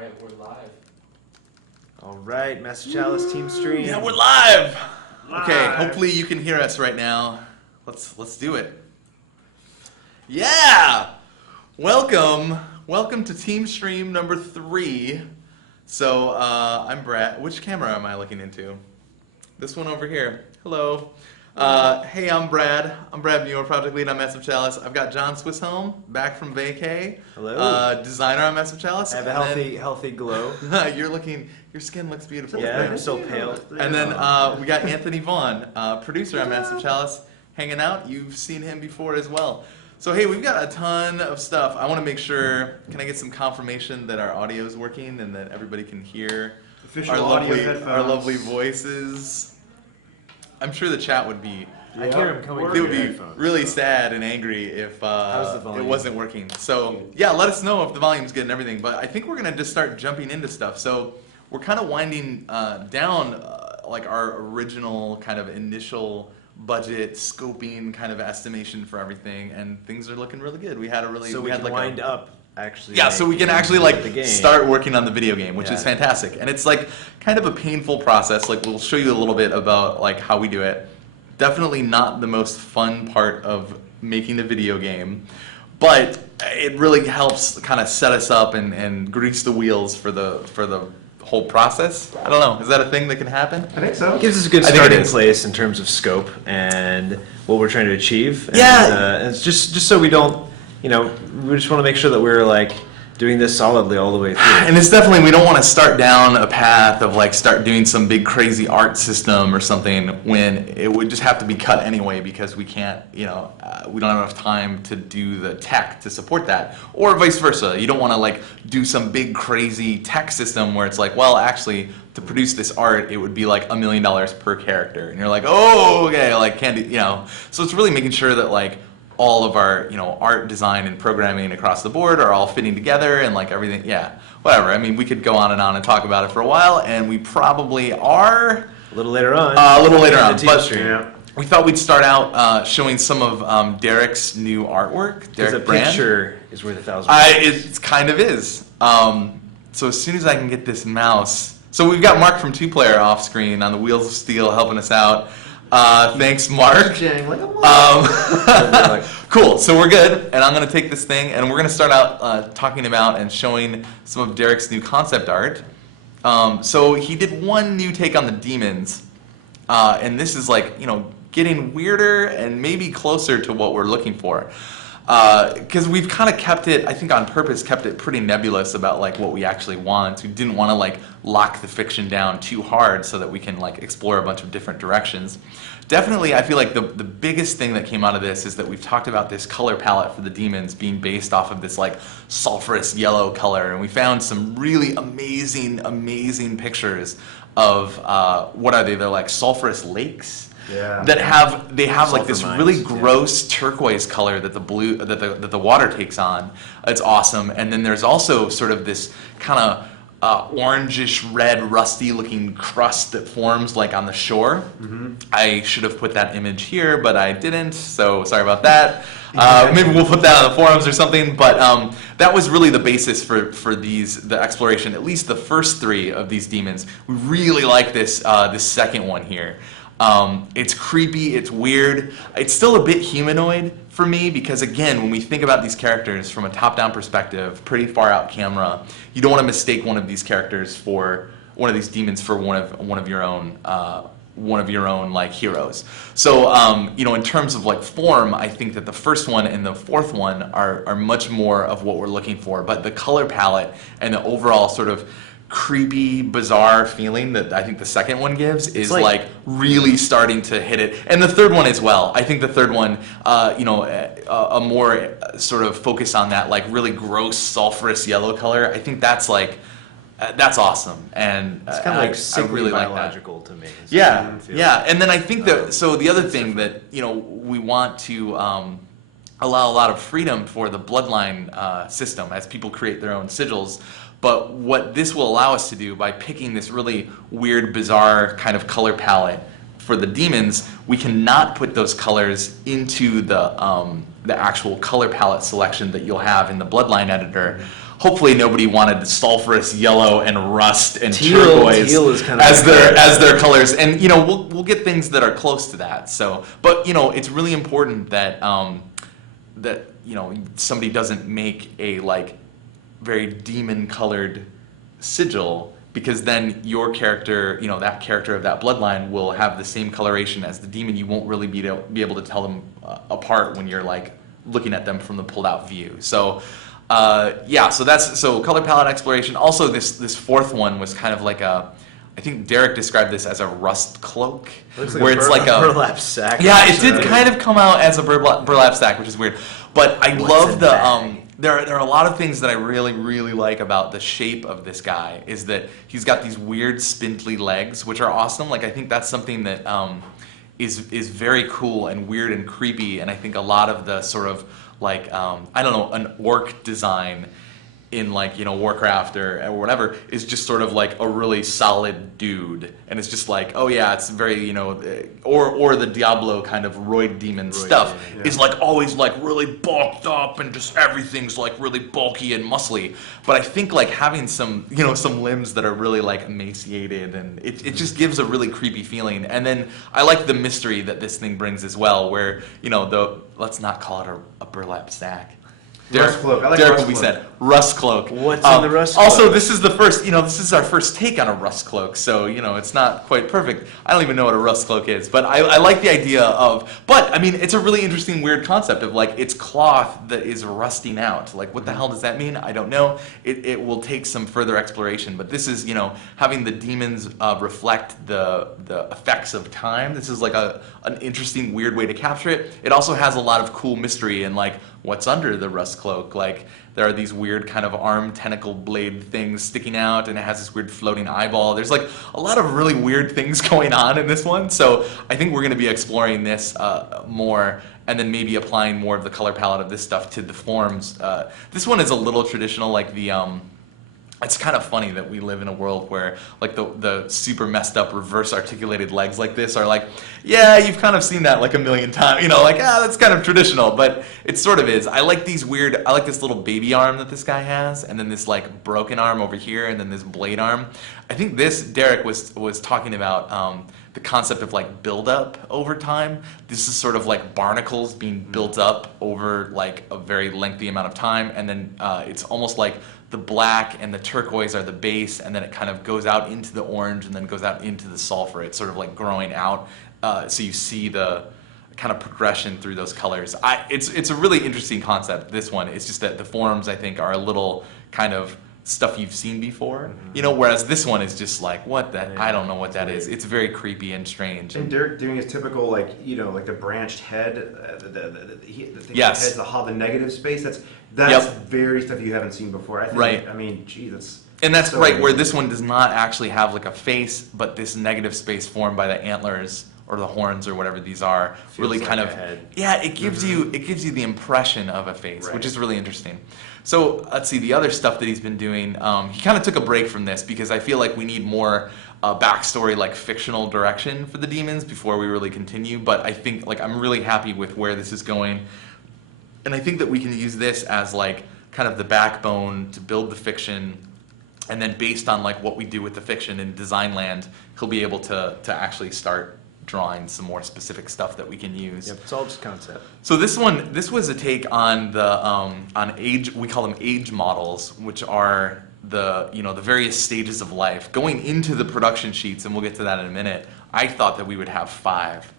Alright, we're live. All right, Massive Chalice, Teamstream. Yeah, we're live! Okay, hopefully you can hear us right now. Let's do it. Yeah! Welcome to Teamstream number 3. So, I'm Brad. Which camera am I looking into? This one over here. Hello. Hey, I'm Brad. I'm Brad Muir, project lead on Massive Chalice. I've got John Swisshelm back from vacay. Hello. Designer on Massive Chalice. I have a healthy glow. Your skin looks beautiful. Yeah, I'm so pale. And then we got Anthony Vaughn, producer on Massive Chalice, hanging out. You've seen him before as well. So hey, we've got a ton of stuff. I want to make sure, can I get some confirmation that our audio is working and that everybody can hear Official audio headphones. our lovely voices? I'm sure the chat would be, I hear him coming they through would your be headphones. really sad and angry if How's the it volume? wasn't working. So yeah, let us know if the volume's good and everything. But I think we're gonna just start jumping into stuff. So we're kind of winding down like our original kind of initial budget scoping kind of estimation for everything, and things are looking really good. We had we can wind up. Actually, yeah, so we can actually like the game. start working on the video game, which is Yeah. fantastic. And it's like kind of a painful process. Like we'll show you a little bit about like how we do it. Definitely not the most fun part of making a video game, but it really helps kind of set us up and grease the wheels for the whole process. I don't know. Is that a thing that can happen? I think so. It gives us a good I think it starting is. place in terms of scope and what we're trying to achieve. And, Yeah. and it's just so we don't, we just want to make sure that we're like doing this solidly all the way through. And it's definitely, we don't want to start down a path of like start doing some big crazy art system or something when it would just have to be cut anyway because we can't, we don't have enough time to do the tech to support that. Or vice versa. You don't want to like do some big crazy tech system where it's like, well, actually to produce this art, it would be like $1 million per character. And you're like, oh, okay, like can't do, So it's really making sure that like all of our, art design and programming across the board are all fitting together and like everything, whatever. I mean, we could go on and talk about it for a while, and we probably are. A little later on. But Yeah. we thought we'd start out showing some of Derek's new artwork. Because a Derek Brand. picture is worth 1,000 words. It kind of is. So as soon as I can get this mouse. So we've got Mark from 2Player off screen on the Wheels of Steel helping us out. Thanks, Mark. Cool, so we're good, and I'm going to take this thing, and we're going to start out talking about and showing some of Derek's new concept art. So he did one new take on the demons, and this is like, getting weirder and maybe closer to what we're looking for. Because we've kind of kept it, I think on purpose, kept it pretty nebulous about like what we actually want. We didn't want to like lock the fiction down too hard so that we can like explore a bunch of different directions. Definitely, I feel like the biggest thing that came out of this is that we've talked about this color palette for the demons being based off of this like sulfurous yellow color, and we found some really amazing pictures of what are they? They're like sulfurous lakes. Yeah. That have like this Sulfur really mines, gross turquoise color that the water takes on. It's awesome. And then there's also sort of this kind of orangish red rusty looking crust that forms like on the shore. Mm-hmm. I should have put that image here, but I didn't, so sorry about that. Maybe we'll put that on the forums or something, but that was really the basis for the exploration, at least the first 3 of these demons. We really like this second one here. It's creepy, it's weird. It's still a bit humanoid for me because, again, when we think about these characters from a top-down perspective, pretty far out camera, you don't want to mistake one of these characters for one of these demons for one of your own like heroes. So in terms of like form, I think that the first one and the fourth one are much more of what we're looking for. But the color palette and the overall sort of creepy, bizarre feeling that I think the second one gives is like really starting to hit it, and the third one as well. I think the third one, a more sort of focus on that like really gross sulfurous yellow color. I think that's like that's awesome, and It's kind of like I sickly really like that. biological to me. Yeah, and then I think that so the other thing that we want to allow a lot of freedom for the bloodline system as people create their own sigils. But what this will allow us to do by picking this really weird, bizarre kind of color palette for the demons, we cannot put those colors into the actual color palette selection that you'll have in the bloodline editor hopefully nobody wanted sulfurous yellow and rust and Teal turquoise is kind of as their colors. And we'll get things that are close to that. So, but it's really important that that somebody doesn't make a like very demon colored sigil, because then your character, that character of that bloodline will have the same coloration as the demon. You won't really be able to tell them apart when you're like looking at them from the pulled out view. So so color palette exploration. Also this fourth one was kind of like I think Derek described this as a rust cloak, Looks like where it's like a burlap sack. Yeah, it did kind of come out as a burlap sack, which is weird. But I love the there are a lot of things that I really, really like about the shape of this guy. Is that he's got these weird spindly legs, which are awesome. Like I think that's something that is very cool and weird and creepy. And I think a lot of the sort of like I don't know, an orc design in like Warcraft or whatever is just sort of like a really solid dude, and it's just like, oh yeah, it's very or the Diablo kind of roid demon stuff is like always like really bulked up and just everything's like really bulky and muscly. But I think like having some some limbs that are really like emaciated, and it just gives a really creepy feeling. And then I like the mystery that this thing brings as well, where let's not call it a burlap sack. Rust cloak. I like Derek rust will be cloak. said rust cloak. What's in the rust cloak? Also, this is the first. This is our first take on a rust cloak, so it's not quite perfect. I don't even know what a rust cloak is, but I like the idea of. But I mean, it's a really interesting, weird concept of like it's cloth that is rusting out. Like, what the hell does that mean? I don't know. It will take some further exploration. But this is having the demons reflect the effects of time. This is like an interesting, weird way to capture it. It also has a lot of cool mystery and like what's under the rust cloak. Like there are these weird kind of arm tentacle blade things sticking out, and it has this weird floating eyeball. There's like a lot of really weird things going on in this one. So I think we're going to be exploring this more, and then maybe applying more of the color palette of this stuff to the forms. This one is a little traditional, like the it's kind of funny that we live in a world where like the super messed up reverse articulated legs like this are like, yeah, you've kind of seen that like a million times, like, that's kind of traditional, but it sort of is. I like this little baby arm that this guy has, and then this like broken arm over here, and then this blade arm. I think Derek was talking about the concept of like build up over time. This is sort of like barnacles being built up over like a very lengthy amount of time, and then it's almost like the black and the turquoise are the base, and then it kind of goes out into the orange and then goes out into the sulfur. It's sort of like growing out, so you see the kind of progression through those colors. It's a really interesting concept, this one. It's just that the forms, I think, are a little kind of stuff you've seen before, whereas this one is just like, what the, I don't know what that is. It's very creepy and strange. And Derek doing his typical like the branched head, the thing Yes. that has the negative space. That's very stuff you haven't seen before. I think, Right. I mean, gee, that's. And that's so right, where amazing. this one does not actually have like a face, but this negative space formed by the antlers or the horns or whatever these are, really like kind a of head. it gives you the impression of a face, Right. which is really interesting. So let's see the other stuff that he's been doing. He kind of took a break from this because I feel like we need more backstory, like fictional direction for the demons before we really continue. But I think like I'm really happy with where this is going, and I think that we can use this as like kind of the backbone to build the fiction. And then based on like what we do with the fiction in design land, he'll be able to actually start drawing some more specific stuff that we can use. Yep, it's all just concept. So this was a take on the on age. We call them age models, which are the the various stages of life. Going into the production sheets, and we'll get to that in a minute. I thought that we would have 5.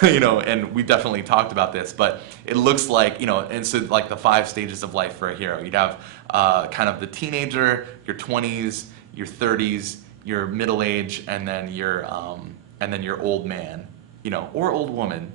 And we definitely talked about this, but it looks like, and so like the 5 stages of life for a hero. You'd have kind of the teenager, your 20s, your 30s, your middle age, and then your old man, or old woman.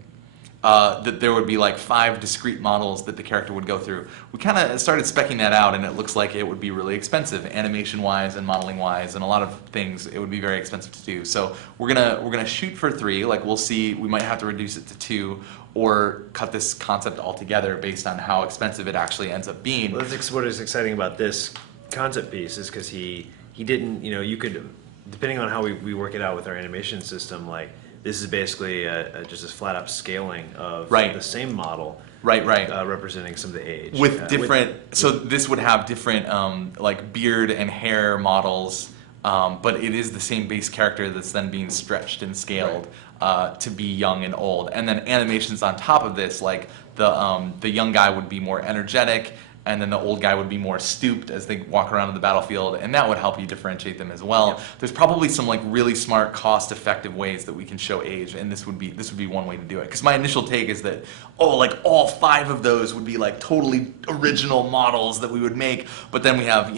That there would be like 5 discrete models that the character would go through. We kind of started speccing that out, and it looks like it would be really expensive, animation-wise and modeling-wise, and a lot of things. It would be very expensive to do. So we're gonna shoot for 3. Like we'll see. We might have to reduce it to 2, or cut this concept altogether based on how expensive it actually ends up being. Well, that's what is exciting about this concept piece is because he didn't, you could, depending on how we work it out with our animation system, like this is basically just a flat up scaling of Right. the same model, Right. representing some of the age. With different, so this would have different like beard and hair models, but it is the same base character that's then being stretched and scaled to be young and old. And then animations on top of this, like the young guy would be more energetic, and then the old guy would be more stooped as they walk around the battlefield, and that would help you differentiate them as well. Yep. There's probably some like really smart, cost-effective ways that we can show age, and this would be one way to do it. Because my initial take is that like all 5 of those would be like totally original models that we would make, but then we have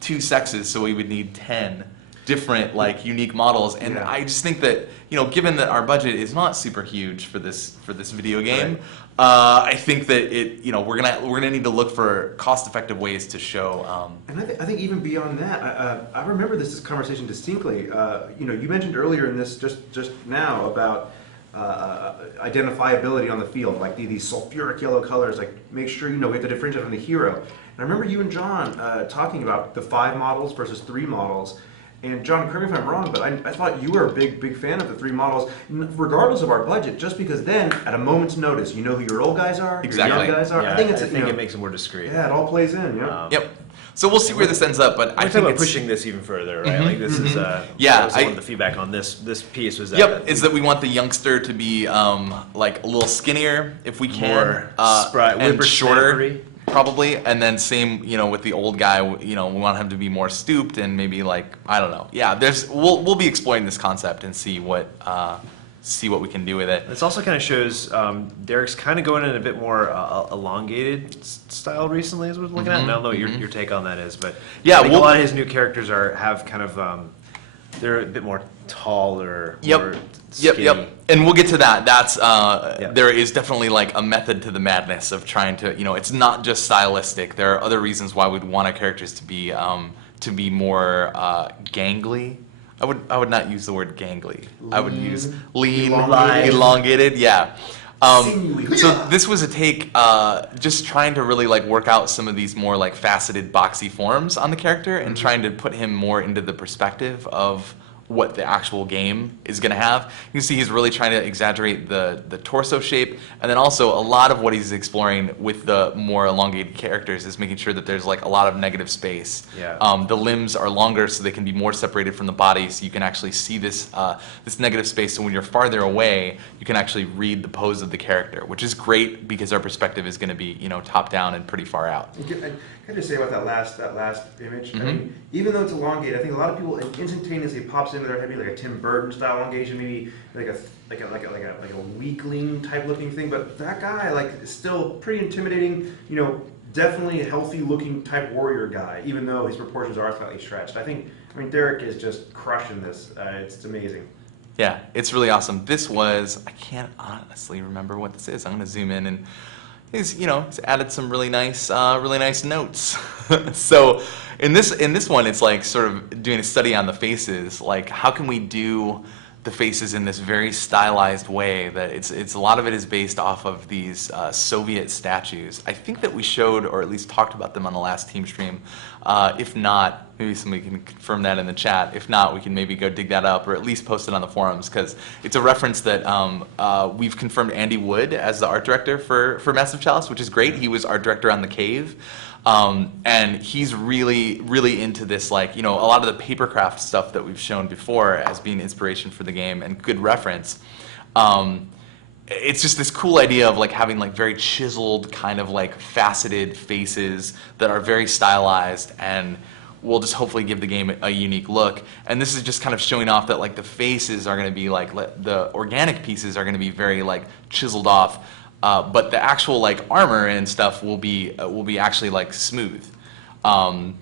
2 sexes, so we would need 10 different like unique models, and I just think that given that our budget is not super huge for this video game, I think that we're gonna need to look for cost-effective ways to show. And I think even beyond that, I remember this conversation distinctly. You mentioned earlier in this just now about identifiability on the field, like these sulfuric yellow colors. Like make sure we have to differentiate from the hero. And I remember you and John talking about the 5 models versus 3 models. And John, correct me if I'm wrong, but I thought you were a big fan of the 3 models, regardless of our budget, just because then, at a moment's notice, you know who your old guys are, exactly. your young guys are. Yeah, I think it makes it more discreet. Yeah, it all plays in. Yep. So we'll see where this ends up, but I think about pushing this even further, right? Like this is one of the feedback on this piece was that. Yep, is that we want the youngster to be like a little skinnier if we can, more and shorter. Probably, and then same, with the old guy, we want him to be more stooped and maybe like, I don't know. Yeah, we'll be exploring this concept and see what we can do with it. This also kind of shows Derek's kind of going in a bit more elongated style recently, as we're looking at. And I don't know what your take on that is, but yeah, I think a lot of his new characters have kind of they're a bit more taller. More skinny. Yep. And we'll get to that. That's there is definitely like a method to the madness of trying to, it's not just stylistic. There are other reasons why we'd want our characters to be more gangly. I would not use the word gangly. I would use lean, elongated. Yeah. So this was a take, just trying to really like work out some of these more like faceted, boxy forms on the character, and trying to put him more into the perspective of what the actual game is going to have. You can see he's really trying to exaggerate the torso shape, and then also a lot of what he's exploring with the more elongated characters is making sure that there's like a lot of negative space. Yeah. The limbs are longer so they can be more separated from the body, so you can actually see this negative space. So when you're farther away, you can actually read the pose of the character, which is great because our perspective is going to be top down and pretty far out. Can I just say about that last image? I mean, even though it's elongated, I think a lot of people instantaneously pops into their head maybe like a Tim Burton style elongation, maybe like a weakling type looking thing. But that guy is still pretty intimidating. Definitely a healthy looking type warrior guy, even though his proportions are slightly stretched. I mean Derek is just crushing this. It's amazing. Yeah, it's really awesome. This was, I can't honestly remember what this is. I'm going to zoom in, and he's added some really nice notes. So in this one, it's like sort of doing a study on the faces. Like, how can we do the faces in this very stylized way that it's a lot of it is based off of these Soviet statues. I think that we showed, or at least talked about them on the last Teamstream. If not, maybe somebody can confirm that in the chat. If not, we can maybe go dig that up, or at least post it on the forums, because it's a reference that we've confirmed Andy Wood as the art director for Massive Chalice, which is great. He was art director on The Cave. And he's really, really into this, a lot of the papercraft stuff that we've shown before as being inspiration for the game and good reference. It's just this cool idea of having very chiseled, kind of faceted faces that are very stylized and will just hopefully give the game a unique look. And this is just kind of showing off that the faces are going to be the organic pieces are going to be very chiseled off. But the actual armor and stuff will be actually smooth, and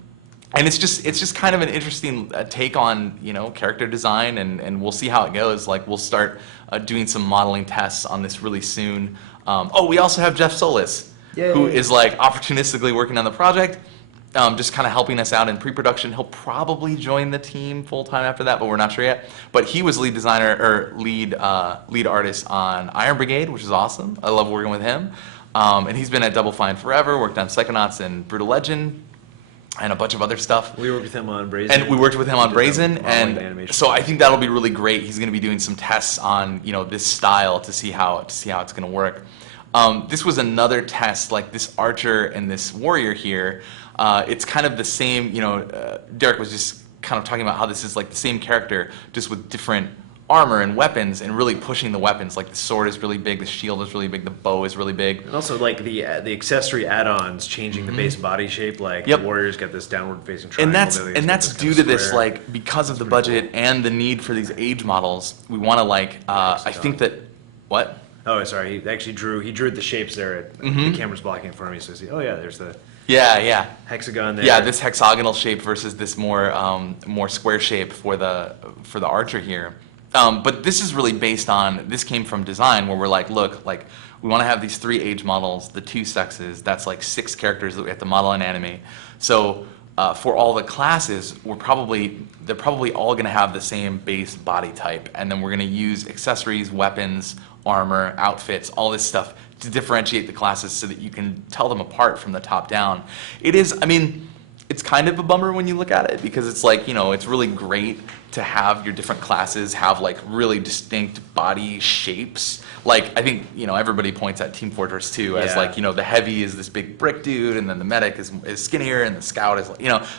it's just kind of an interesting take on character design, and we'll see how it goes. We'll start doing some modeling tests on this really soon. We also have Jeff Solis, who is opportunistically working on the project. Just kind of helping us out in pre-production. He'll probably join the team full-time after that, but we're not sure yet. But he was lead designer, or lead artist on Iron Brigade, which is awesome. I love working with him. And he's been at Double Fine forever, worked on Psychonauts and Brutal Legend, and a bunch of other stuff. We worked with him on Brazen. And so I think that'll be really great. He's going to be doing some tests on this style to see how it's going to work. This was another test, like this archer and this warrior here. It's kind of the same, Derek was just kind of talking about how this is like the same character, just with different armor and weapons, and really pushing the weapons. Like the sword is really big, the shield is really big, the bow is really big. And also like the accessory add-ons changing the base body shape. Like the warrior's got this downward facing triangle. And that's due to this, like, because of the budget and the need for these age models. We want to like, I think that what? Oh, sorry. He actually drew the shapes there. The camera's blocking it for me, so I see. Oh yeah, there's the hexagon there. Yeah, this hexagonal shape versus this more square shape for the archer here. But this is really based on, this came from design, where we're like, look, like we want to have these 3 age models, the 2 sexes. That's like 6 characters that we have to model and animate. So for all the classes, they're probably all going to have the same base body type, and then we're going to use accessories, weapons, armor, outfits, all this stuff to differentiate the classes so that you can tell them apart from the top down. It is, I mean, it's kind of a bummer when you look at it, because it's like, it's really great to have your different classes have like really distinct body shapes. Like I think, everybody points at Team Fortress 2 as like, the heavy is this big brick dude, and then the medic is skinnier, and the scout is,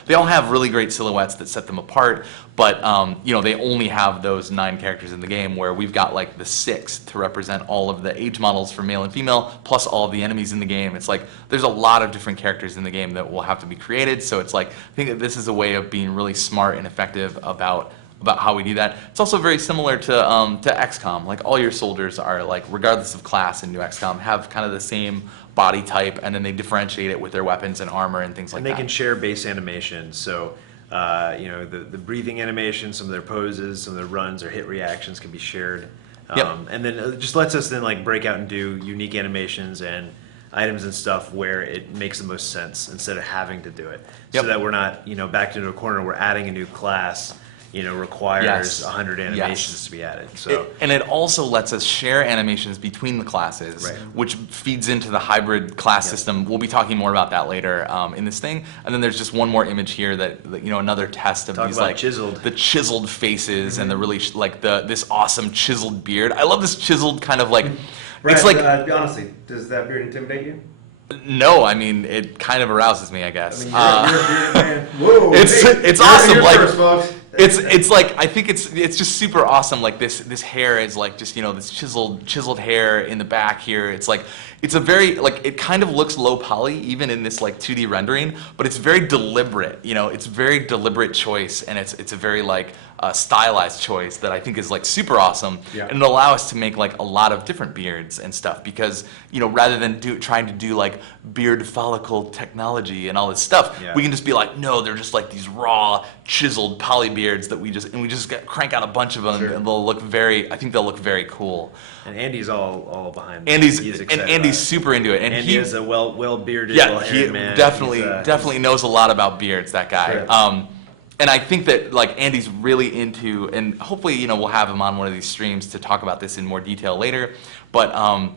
they all have really great silhouettes that set them apart. But, they only have those 9 characters in the game, where we've got like the 6 to represent all of the age models for male and female, plus all of the enemies in the game. It's like, there's a lot of different characters in the game that will have to be created. So it's like, I think that this is a way of being really smart and effective about how we do that. It's also very similar to XCOM. Like all your soldiers are like, regardless of class in new XCOM, have kind of the same body type, and then they differentiate it with their weapons and armor and things like that. And they can share base animations. So, the breathing animation, some of their poses, some of their runs or hit reactions can be shared. And then it just lets us then like break out and do unique animations and items and stuff where it makes the most sense, instead of having to do it. So that we're not, backed into a corner. We're adding a new class, requires 100 animations to be added. So and it also lets us share animations between the classes, which feeds into the hybrid class system. We'll be talking more about that later in this thing. And then there's just one more image here that another test of these like the chiseled faces and the really this awesome chiseled beard. I love this chiseled kind of like Right, it's like honestly, does that beard intimidate you? No, I mean it kind of arouses me, I guess. You're a man. Whoa, it's awesome. You're like first, folks. it's like, I think it's just super awesome. Like this hair is like just this chiseled hair in the back here. It's like it's a very like it kind of looks low poly even in this like 2D rendering, but it's very deliberate. It's very deliberate choice, and it's a very like stylized choice that I think is like super awesome, and it'll allow us to make like a lot of different beards and stuff, because rather than trying to do like beard follicle technology and all this stuff, we can just be like, no, they're just like these raw chiseled poly beards that we just crank out a bunch of them, and they'll look very cool. And Andy's all behind. Andy's super into it, and Andy is a well bearded, he man. definitely knows a lot about beards. That guy. Sure. And I think that like Andy's really into, and hopefully we'll have him on one of these streams to talk about this in more detail later. But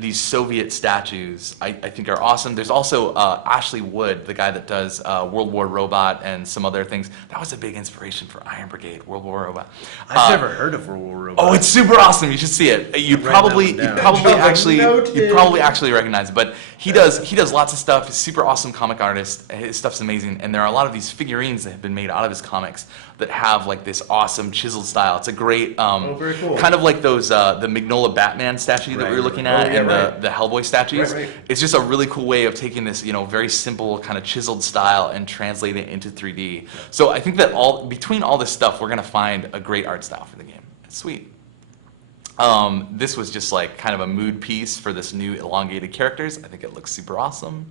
these Soviet statues I think are awesome. There's also Ashley Wood, the guy that does World War Robot and some other things. That was a big inspiration for Iron Brigade, World War Robot. I've never heard of World War Robot. Oh, it's super awesome. You should see it. You'd probably actually recognize it. But he does lots of stuff. He's a super awesome comic artist. His stuff's amazing. And there are a lot of these figurines that have been made out of his comics that have like this awesome chiseled style. It's a great very cool. kind of like those the Mignola Batman statue that we were looking at, and the Hellboy statues. Right. It's just a really cool way of taking this very simple kind of chiseled style and translate it into 3D. So I think that between all this stuff, we're gonna find a great art style for the game. It's sweet. This was just like kind of a mood piece for this new elongated characters. I think it looks super awesome.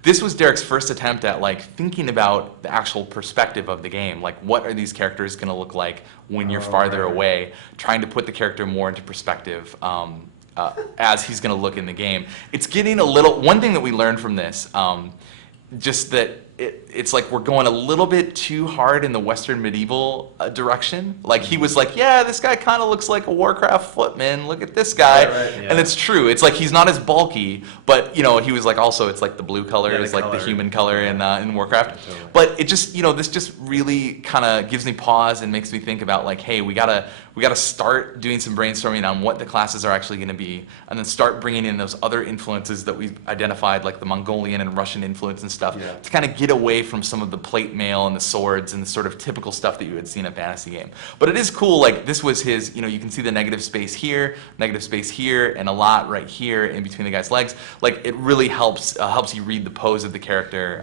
This was Derek's first attempt at like thinking about the actual perspective of the game. Like, what are these characters going to look like when you're farther away? Trying to put the character more into perspective as he's going to look in the game. It's getting a little. One thing that we learned from this, just that it's like we're going a little bit too hard in the Western medieval direction. Like he was like, yeah, this guy kind of looks like a Warcraft footman. Look at this guy, Yeah. and it's true. It's like he's not as bulky, but you know, he was like also it's like the blue color Yeah, is the like the color. human color in Warcraft. Totally. But it just this just really kind of gives me pause and makes me think about like, hey, we gotta start doing some brainstorming on what the classes are actually going to be, and then start bringing in those other influences that we've identified, like the Mongolian and Russian influence and stuff, Yeah. to kind of get away from some of the plate mail and the swords and the sort of typical stuff that you had seen in a fantasy game. But it is cool, like this was his, you can see the negative space here, and a lot right here in between the guy's legs. Like it really helps you read the pose of the character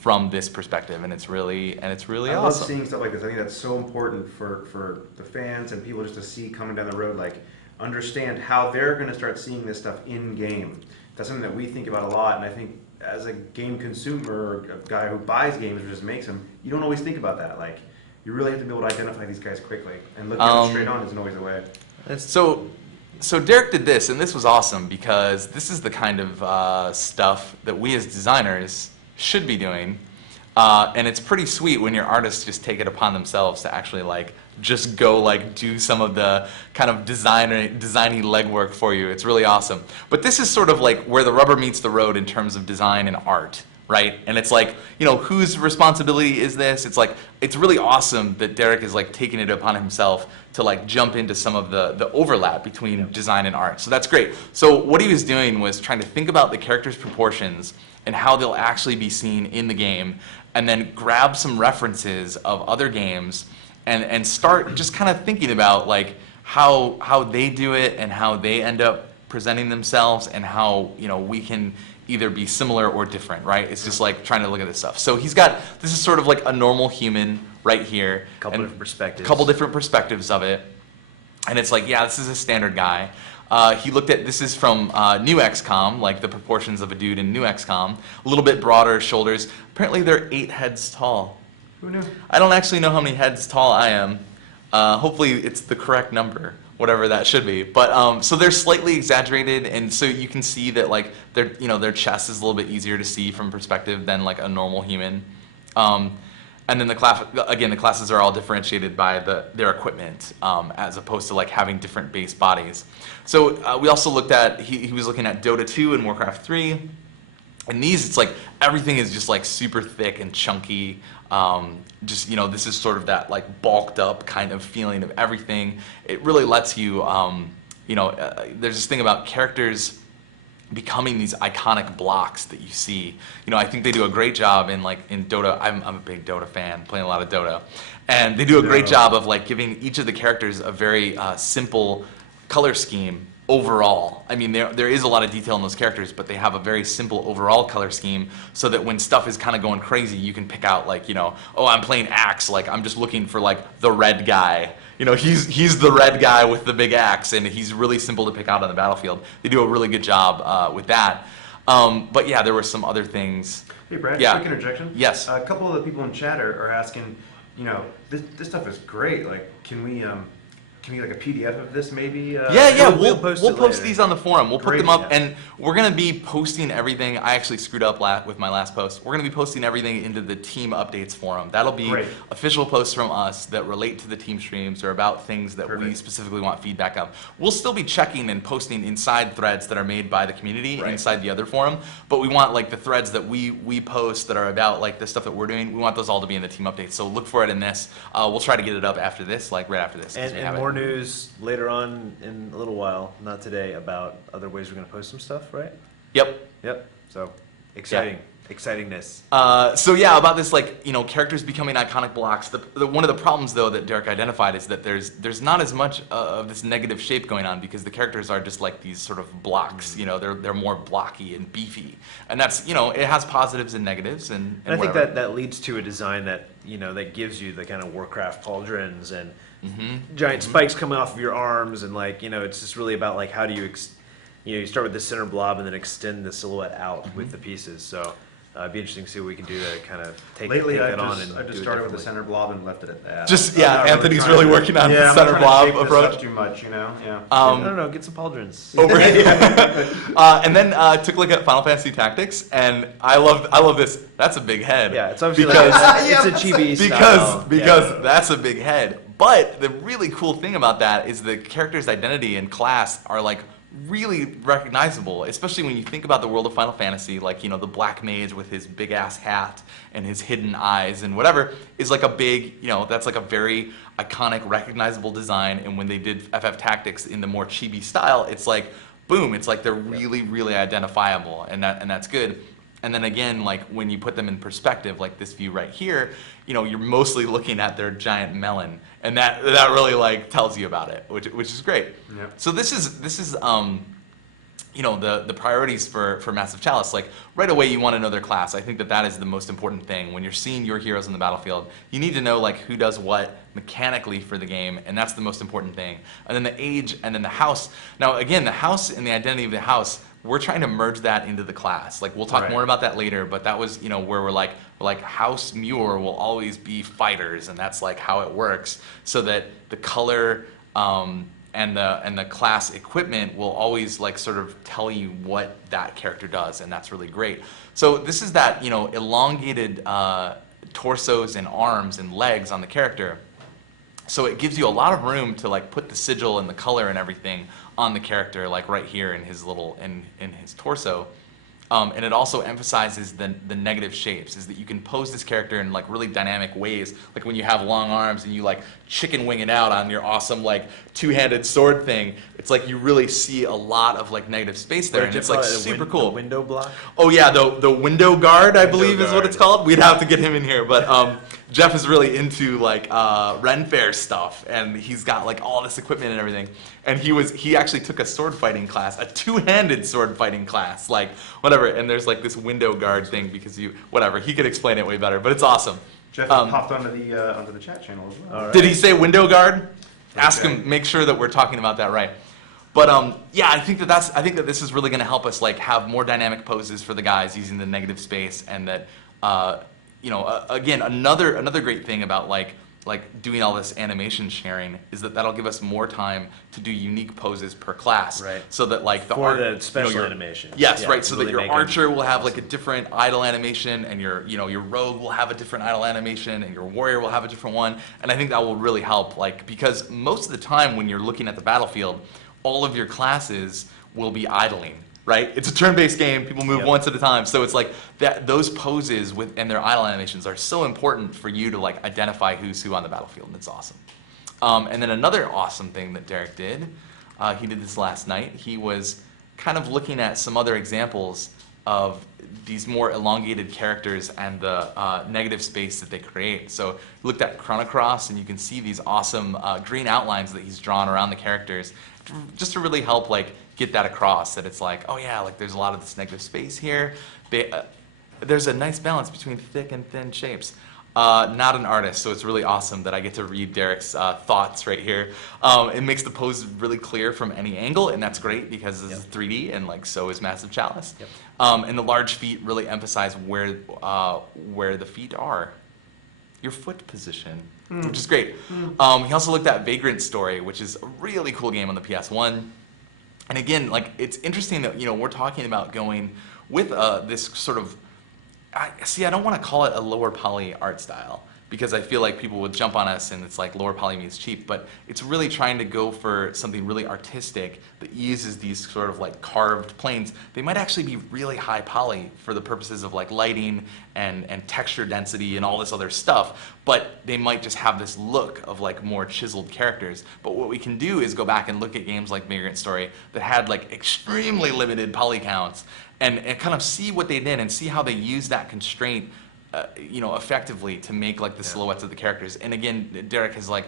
from this perspective, and it's really I awesome. love seeing stuff like this. I think that's so important for the fans and people just to see coming down the road, like understand how they're going to start seeing this stuff in game. That's something that we think about a lot, and I think as a game consumer or a guy who buys games or just makes them, you don't always think about that. Like you really have to be able to identify these guys quickly, and looking at them straight on isn't always the way. So Derek did this, and this was awesome because this is the kind of stuff that we as designers should be doing. And it's pretty sweet when your artists just take it upon themselves to actually like just go like do some of the kind of designy legwork for you. It's really awesome. But this is sort of like where the rubber meets the road in terms of design and art, right? And it's like, whose responsibility is this? It's like, it's really awesome that Derek is like taking it upon himself to like jump into some of the overlap between design and art. So that's great. So what he was doing was trying to think about the characters' proportions and how they'll actually be seen in the game, and then grab some references of other games and start just kind of thinking about like how they do it and how they end up presenting themselves, and how we can either be similar or different, right? It's just like trying to look at this stuff. So this is sort of like a normal human right here. Couple different perspectives. Couple different perspectives of it. And it's like, yeah, this is a standard guy. He looked at, this is from New XCOM, like the proportions of a dude in New XCOM. A little bit broader shoulders. Apparently they're 8 heads tall. Who knew? I don't actually know how many heads tall I am. Hopefully it's the correct number, whatever that should be. But so they're slightly exaggerated, and so you can see that like their chest is a little bit easier to see from perspective than like a normal human. And then the classes are all differentiated by their equipment, as opposed to like having different base bodies. So we also looked at, he was looking at Dota 2 and Warcraft 3. And these, it's like everything is just like super thick and chunky. This is sort of that like bulked up kind of feeling of everything. It really lets you, there's this thing about characters becoming these iconic blocks that you see. I think they do a great job in Dota. I'm a big Dota fan, playing a lot of Dota. And they do a great job of like giving each of the characters a very simple color scheme overall. I mean, there is a lot of detail in those characters, but they have a very simple overall color scheme, so that when stuff is kind of going crazy, you can pick out like, oh, I'm playing axe, like I'm just looking for like the red guy. He's the red guy with the big axe, and he's really simple to pick out on the battlefield. They do a really good job with that. But yeah, there were some other things. Hey Brad, Yeah. quick interjection. Yes. A couple of the people in chat are asking, this stuff is great. Like, can we like a PDF of this maybe? Yeah, we'll we'll post post it later. these on the forum. We'll put Great, them up, yeah. and we're gonna be posting everything. I actually screwed up with my last post. We're gonna be posting everything into the team updates forum. That'll be Great. official posts from us that relate to the team streams or about things that we Perfect. specifically want feedback of. We'll still be checking and posting inside threads that are made by the community Right. inside the other forum, but we want like the threads that we post that are about like the stuff that we're doing. We want those all to be in the team updates. So look for it in this. We'll try to get it up after this, like right after this. 'cause we have And it. more news later on in a little while, not today, about other ways we're going to post some stuff, right? Yep. Yep. So exciting. Excitingness. So yeah, about this characters becoming iconic blocks. One of the problems though that Derek identified is that there's not as much of this negative shape going on, because the characters are just like these sort of blocks. They're more blocky and beefy, and that's it has positives and negatives and And I think whatever. that leads to a design that that gives you the kind of Warcraft pauldrons and Mm-hmm. giant spikes coming off of your arms, and it's just really about how do you you start with the center blob and then extend the silhouette out Mm-hmm. with the pieces. So It'd be interesting to see what we can do to kind of take Lately, that on I and just do started it with the center blob and left it at that. Just I'm yeah, not Anthony's trying really to- working on yeah, the I'm center not blob trying to shape this approach. up too much, you know. Yeah. I don't know, get some pauldrons. Over and then took a look at Final Fantasy Tactics, and I love this. That's a big head. Yeah, it's obviously because like, it's a chibi style. because that's a big head. But the really cool thing about that is the character's identity and class are like really recognizable, especially when you think about the world of Final Fantasy, like, you know, the black mage with his big ass hat and his hidden eyes and whatever is like a big, you know, that's like a very iconic, recognizable design. And when they did FF Tactics in the more chibi style, it's like, boom, it's like they're really, really identifiable, and that's good. And then again, like when you put them in perspective, like this view right here, you know, you're mostly looking at their giant melon, and that really like tells you about it, which is great. Yep. So this is you know, the priorities for Massive Chalice. Like right away, you want to know their class. I think that is the most important thing when you're seeing your heroes on the battlefield. You need to know like who does what mechanically for the game, and that's the most important thing. And then the age, and then the house. Now again, the house and the identity of the house, we're trying to merge that into the class. Like we'll talk Right. more about that later, but that was, you know, where we're like House Muir will always be fighters, and that's like how it works, so that the color and the class equipment will always like sort of tell you what that character does, and that's really great. So this is that, you know, elongated torsos and arms and legs on the character. So it gives you a lot of room to like put the sigil and the color and everything on the character, like right here in his little in his torso. And it also emphasizes the negative shapes, is that you can pose this character in like really dynamic ways, like when you have long arms and you like chicken wing it out on your awesome like two-handed sword thing. It's like you really see a lot of like negative space there, and it's like super cool. The window block. Oh yeah, the window guard, I Window believe is what guard. it's called. We'd have to get him in here, but Jeff is really into like Ren Fair stuff, and he's got like all this equipment and everything. And he actually took a sword fighting class, a two-handed sword fighting class, like whatever. And there's like this window guard thing because whatever. He could explain it way better, but it's awesome. Jeff popped onto the chat channel as well. All right. Did he say window guard? Ask Okay. him. Make sure that we're talking about that right. But yeah, I think that this is really going to help us like have more dynamic poses for the guys using the negative space, and that you know, again, another great thing about like doing all this animation sharing is that that'll give us more time to do unique poses per class. Right. So that like For the you know, special your- animation. Yes, Yeah, right. So that really your make 'em archer will have like a awesome. different idle animation, and your rogue will have a different idle animation, and your warrior will have a different one. And I think that will really help, like, because most of the time when you're looking at the battlefield, all of your classes will be idling. Right? It's a turn-based game. People move Yep. once at a time. So it's like that those poses and their idle animations are so important for you to like identify who's who on the battlefield, and it's awesome. And then another awesome thing that Derek did, he did this last night. He was kind of looking at some other examples of these more elongated characters and the negative space that they create. So he looked at Chronocross, and you can see these awesome green outlines that he's drawn around the characters, just to really help like get that across, that it's like, oh yeah, like there's a lot of this negative space here. There's a nice balance between thick and thin shapes. Not an artist, so it's really awesome that I get to read Derek's thoughts right here. It makes the pose really clear from any angle, and that's great because this is 3D, and like so is Massive Chalice. Yep. And the large feet really emphasize where the feet are. Your foot position, which is great. He also looked at Vagrant Story, which is a really cool game on the PS1. And again, like it's interesting that, you know, we're talking about going with this sort of, I don't want to call it a lower poly art style, because I feel like people would jump on us and it's like lower poly means cheap, but it's really trying to go for something really artistic that uses these sort of like carved planes. They might actually be really high poly for the purposes of like lighting and texture density and all this other stuff, but they might just have this look of like more chiseled characters. But what we can do is go back and look at games like Vagrant Story that had like extremely limited poly counts, and kind of see what they did and see how they use that constraint you know, effectively to make like the silhouettes of the characters. And again, Derek has like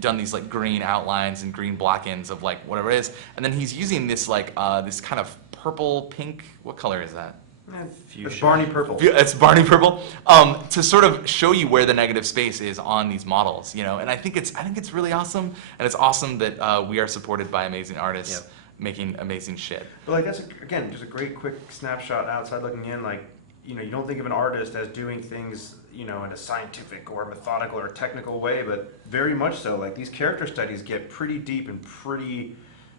done these like green outlines and green block-ins of like whatever it is, and then he's using this like this kind of purple pink. What color is that? It's Barney purple. It's Barney purple, to sort of show you where the negative space is on these models, you know. And I think it's really awesome, and it's awesome that we are supported by amazing artists. Yep. Making amazing shit. But like again, just a great quick snapshot outside looking in. Like you don't think of an artist as doing things, in a scientific or methodical or technical way, but very much so. Like these character studies get pretty deep and pretty,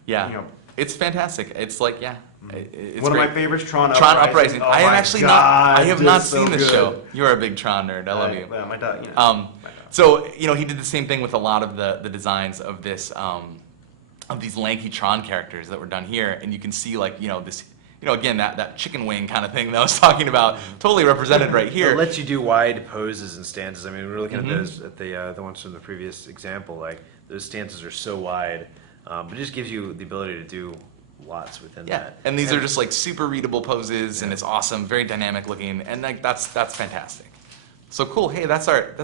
Yeah, it's fantastic. It's like, it's one great. of my favorites, Tron Tron Uprising. Uprising. Oh I have my actually God, I have not it's so seen this good. show. You're a big Tron nerd. I love you. Well, my dog, Um, so he did the same thing with a lot of the designs of this of these lanky Tron characters that were done here, and you can see like this again that chicken wing kind of thing that I was talking about, totally represented right here. It lets you do wide poses and stances. I mean, we're looking Mm-hmm. at those at the ones from the previous example. Like those stances are so wide, but it just gives you the ability to do lots within that. And these are just like super readable poses, and it's awesome, very dynamic looking, and like that's fantastic. So cool. Hey, that's our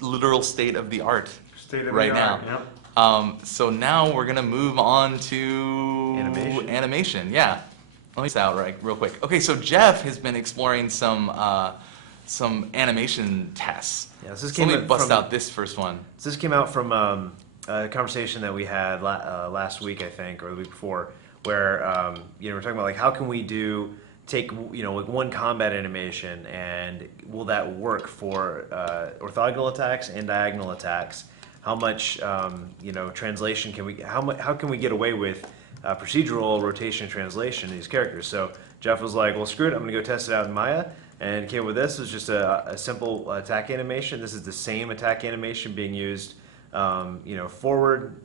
literal state of the art right now. Yep. So now we're gonna move on to animation. Yeah. Let me out real quick. Okay, so Jeff has been exploring some animation tests. Yeah, this So let me bust out this first one. So this came out from a conversation that we had last week, I think, or the week before, where we're talking about like how can we take like one combat animation, and will that work for orthogonal attacks and diagonal attacks? How much translation can we? How can we get away with procedural rotation and translation of these characters? So Jeff was like, well, screw it, I'm going to go test it out in Maya, and came with this. It's just a simple attack animation. This is the same attack animation being used, forward,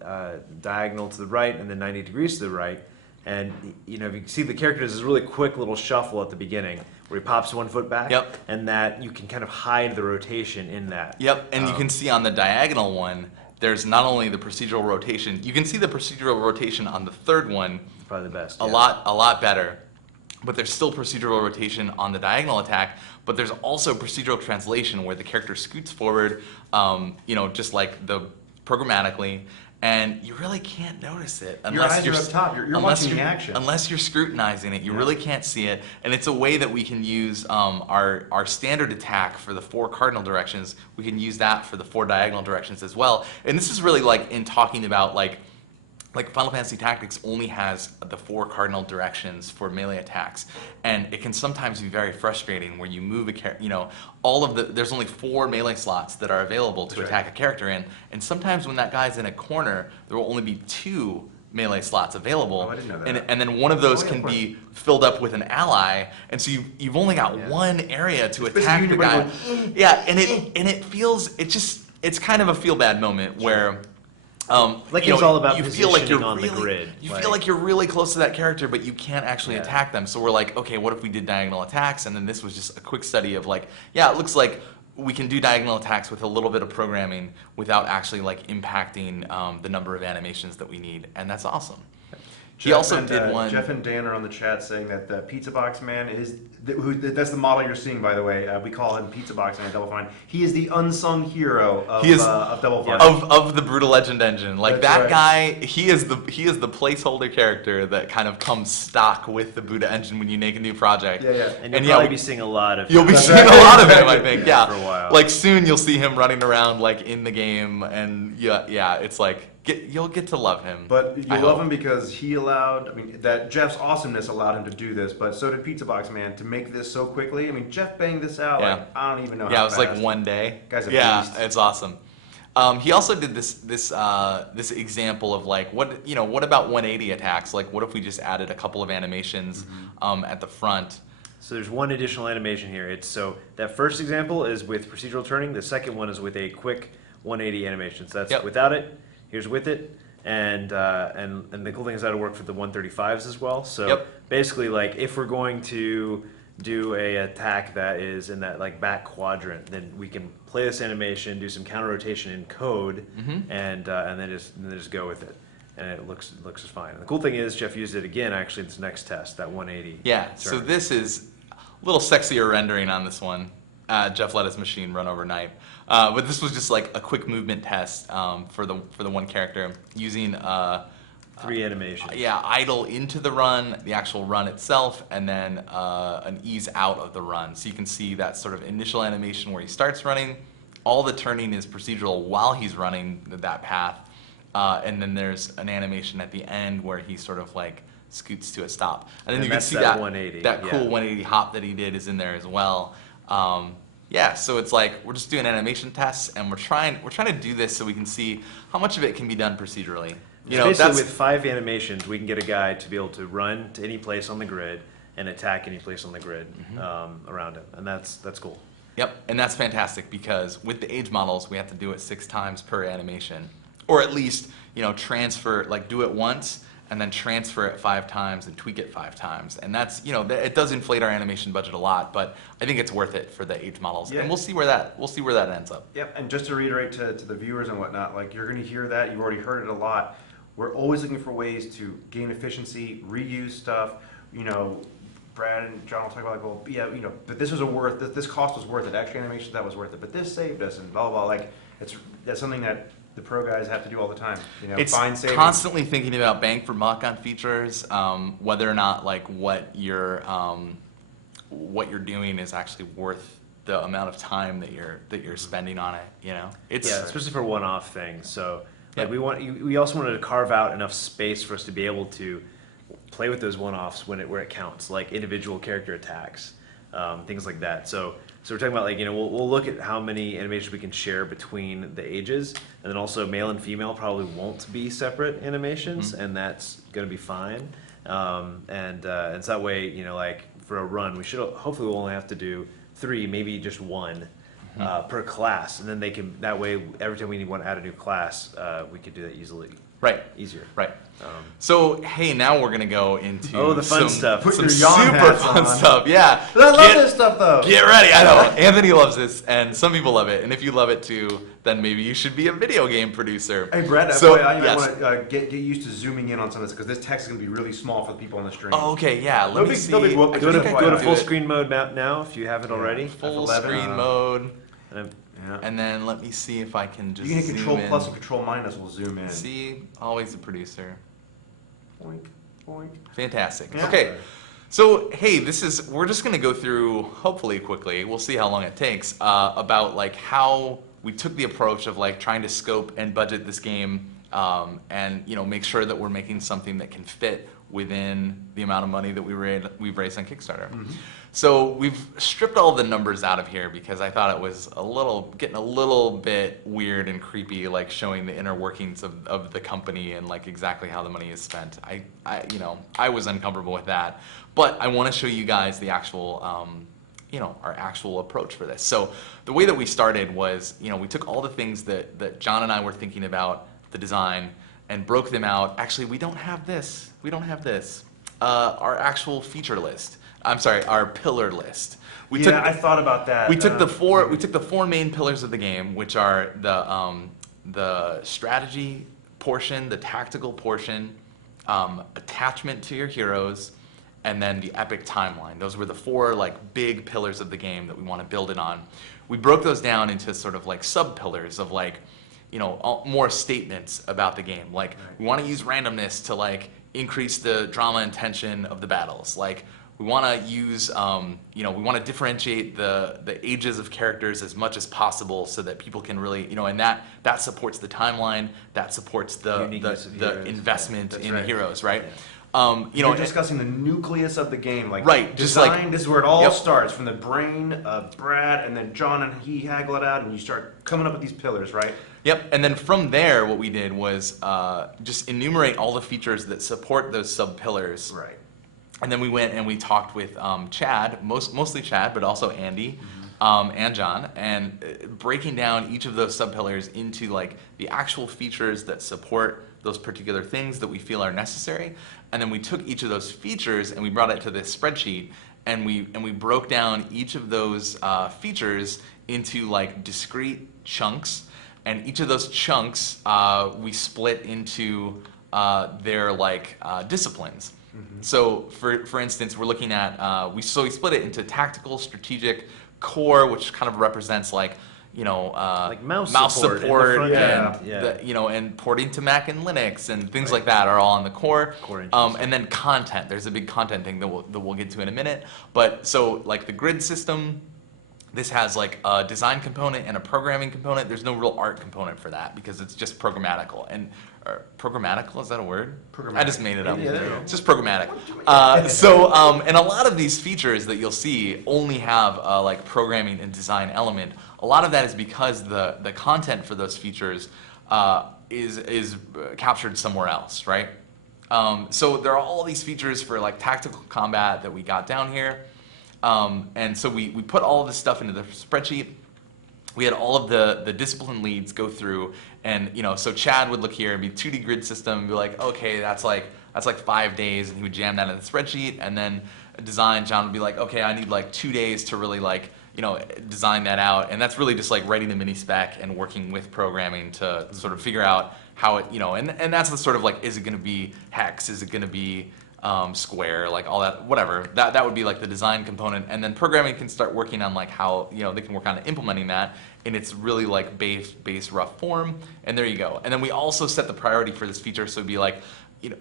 diagonal to the right, and then 90 degrees to the right. And if you can see the character, there's this really quick little shuffle at the beginning where he pops 1 foot back, Yep. and that you can kind of hide the rotation in that. Yep, and you can see on the diagonal one, there's not only the procedural rotation, you can see the procedural rotation on the third one Probably the best. a lot better, but there's still procedural rotation on the diagonal attack, but there's also procedural translation where the character scoots forward, just like programmatically, and you really can't notice it Your eyes are up top. You're watching the action. Unless you're scrutinizing it, you really can't see it. And it's a way that we can use our standard attack for the 4 cardinal directions. We can use that for the 4 diagonal directions as well. And this is really like in talking about like Final Fantasy Tactics only has the 4 cardinal directions for melee attacks, and it can sometimes be very frustrating where you move a character, there's only 4 melee slots that are available to attack a character in, and sometimes when that guy's in a corner, there will only be 2 melee slots available. Oh, I didn't know that. And then one of those Oh, yeah, can of course. be filled up with an ally, and so you've only got one area to attack the guy. Yeah, and it feels it's kind of a feel bad moment where. Like it's all about you feel like you're on the really, grid. You feel like you're really close to that character, but you can't actually Yeah. attack them. So we're like, okay, what if we did diagonal attacks? And then this was just a quick study of like, yeah, it looks like we can do diagonal attacks with a little bit of programming without actually like impacting the number of animations that we need, and that's awesome. He also did one. Jeff and Dan are on the chat saying that the Pizza Box Man that's the model you're seeing, by the way. We call him Pizza Box Man Double Fine. He is the unsung hero of Double Fine. Of the Brutal Legend engine. Like That's that right. guy, he is the placeholder character that kind of comes stock with the Buddha engine when you make a new project. Yeah. And you'll probably be seeing a lot of You'll be That's seeing right. a lot of him, I think. Yeah, Yeah, for a while. Like soon you'll see him running around like in the game, and yeah, it's like you'll get to love him. But you I love hope. him because that Jeff's awesomeness allowed him to do this, but so did Pizza Box Man to make this so quickly. I mean, Jeff banged this out, Yeah. like, I don't even know Yeah, how it was like fast. one day. Guy's a yeah, beast. it's awesome. He also did this example of like what about 180 attacks? Like what if we just added a couple of animations at the front? So there's one additional animation here. So that first example is with procedural turning. The second one is with a quick 180 animation. So that's without it. Here's with it. And the cool thing is that'll work for the 135s as well. So basically, like if we're going to do a attack that is in that like back quadrant, then we can play this animation, do some counter rotation in code, and then just go with it. And it looks just fine. And the cool thing is Jeff used it again actually in this next test, that 180. Yeah. So this is a little sexier rendering on this one. Jeff let his machine run overnight. But this was just like a quick movement test for the one character using 3 animations. idle into the run, the actual run itself, and then an ease out of the run. So you can see that sort of initial animation where he starts running. All the turning is procedural while he's running that path, and then there's an animation at the end where he sort of like scoots to a stop. And then And you can that's see that that 180, that cool yeah. 180 hop that he did is in there as well. Yeah, so it's like we're just doing animation tests, and we're trying to do this so we can see how much of it can be done procedurally. You know, Basically, that's with 5 animations, we can get a guy to be able to run to any place on the grid and attack any place on the grid around him, and that's cool. Yep, and that's fantastic because with the age models, we have to do it 6 times per animation, or at least transfer, like do it once and then transfer it 5 times and tweak it 5 times, and that's it does inflate our animation budget a lot, but I think it's worth it for the age models, Yeah. and we'll see where that ends up. Yep, and just to reiterate to the viewers and whatnot, like you're going to hear that, you've already heard it a lot. We're always looking for ways to gain efficiency, reuse stuff. Brad and John will talk about like, well, yeah, but this was this cost was worth it. Extra animation, that was worth it. But this saved us and blah blah blah. Like that's something that the pro guys have to do all the time. It's find savings. constantly thinking about bang for buck on features, whether or not like what you're doing is actually worth the amount of time that you're spending on it. It's Especially for one-off things. So like Yeah. we also wanted to carve out enough space for us to be able to play with those one-offs where it counts, like individual character attacks, things like that. So we're talking about like we'll look at how many animations we can share between the ages, and then also male and female probably won't be separate animations, and that's going to be fine. And so that way like for a run we should hopefully we'll only have to do 3, maybe just 1 per class, and then that way every time we want to add a new class we could do that easier. Right. So hey, now we're gonna go into the fun some, stuff. Put some your yawn super hats fun on. stuff. Yeah. I love this stuff though. Get ready. I know. Anthony loves this, and some people love it. And if you love it too, then maybe you should be a video game producer. Hey Brad, So, I yes. want to get used to zooming in on some of this because this text is going to be really small for the people on the stream. Oh, okay. Yeah. Let No me big- see. no big whoop, I just Go think to I FYI. go can to do full it. screen mode now if you haven't already. Full F11, screen mode. And Yeah. And then let me see if I can just You can hit Control zoom in. Plus and Control Minus will zoom in. See, always a producer. Boink, boink. Fantastic. Yeah. Okay. So, hey, we're just going to go through, hopefully quickly, we'll see how long it takes, about like how we took the approach of like trying to scope and budget this game, and make sure that we're making something that can fit within the amount of money that we've raised on Kickstarter. Mm-hmm. So we've stripped all the numbers out of here because I thought it was getting a little bit weird and creepy, like showing the inner workings of the company and like exactly how the money is spent. I was uncomfortable with that, but I want to show you guys the actual, our actual approach for this. So the way that we started was, we took all the things that John and I were thinking about the design and broke them out. Actually, we don't have this. Our actual feature list. I'm sorry, our pillar list. I thought about that. We took the four main pillars of the game, which are the strategy portion, the tactical portion, attachment to your heroes, and then the epic timeline. Those were the 4 like big pillars of the game that we want to build it on. We broke those down into sort of like sub pillars of like more statements about the game. Like we want to use randomness to like increase the drama and tension of the battles. Like we want to use, we want to differentiate the ages of characters as much as possible so that people can really, and that supports the timeline, that supports the Uniqueness of heroes. investment That's in right. the heroes, right? Yeah. You're discussing the nucleus of the game, like Right, just like- design. This is where it all Yep. starts, from the brain of Brad, and then John and he haggle it out, and you start coming up with these pillars, right? Yep, and then from there, what we did was just enumerate all the features that support those sub-pillars. Right. And then we went and we talked with Chad, mostly Chad, but also Andy and John, and breaking down each of those sub-pillars into like the actual features that support those particular things that we feel are necessary. And then we took each of those features and we brought it to this spreadsheet, and we broke down each of those features into like discrete chunks. And each of those chunks we split into their like disciplines. Mm-hmm. So for instance, we're looking at we split it into tactical, strategic, core, which kind of represents like like mouse support support in the front end, and yeah. and porting to Mac and Linux and things like that are all on the core. Core interests. And then content. There's a big content thing that we'll get to in a minute. But so like the grid system, This has like a design component and a programming component. There's no real art component for that because it's just programmatical. And programmatical, is that a word? I just made it up. It's just programmatic. And a lot of these features that you'll see only have like programming and design element. A lot of that is because the content for those features is captured somewhere else, right? So there are all these features for like tactical combat that we got down here. And so we put all of this stuff into the spreadsheet. We had all of the discipline leads go through, and so Chad would look here and be 2D grid system and be like, okay, that's like 5 days, and he would jam that in the spreadsheet. And then design, John would be like, okay, I need like 2 days to really like design that out. And that's really just like writing the mini spec and working with programming to sort of figure out how it, and that's the sort of like, is it going to be hex? Is it going to be square, like all that, whatever. That would be like the design component, and then programming can start working on like how they can work on implementing that in its really like base rough form, and there you go. And then we also set the priority for this feature, so it'd be like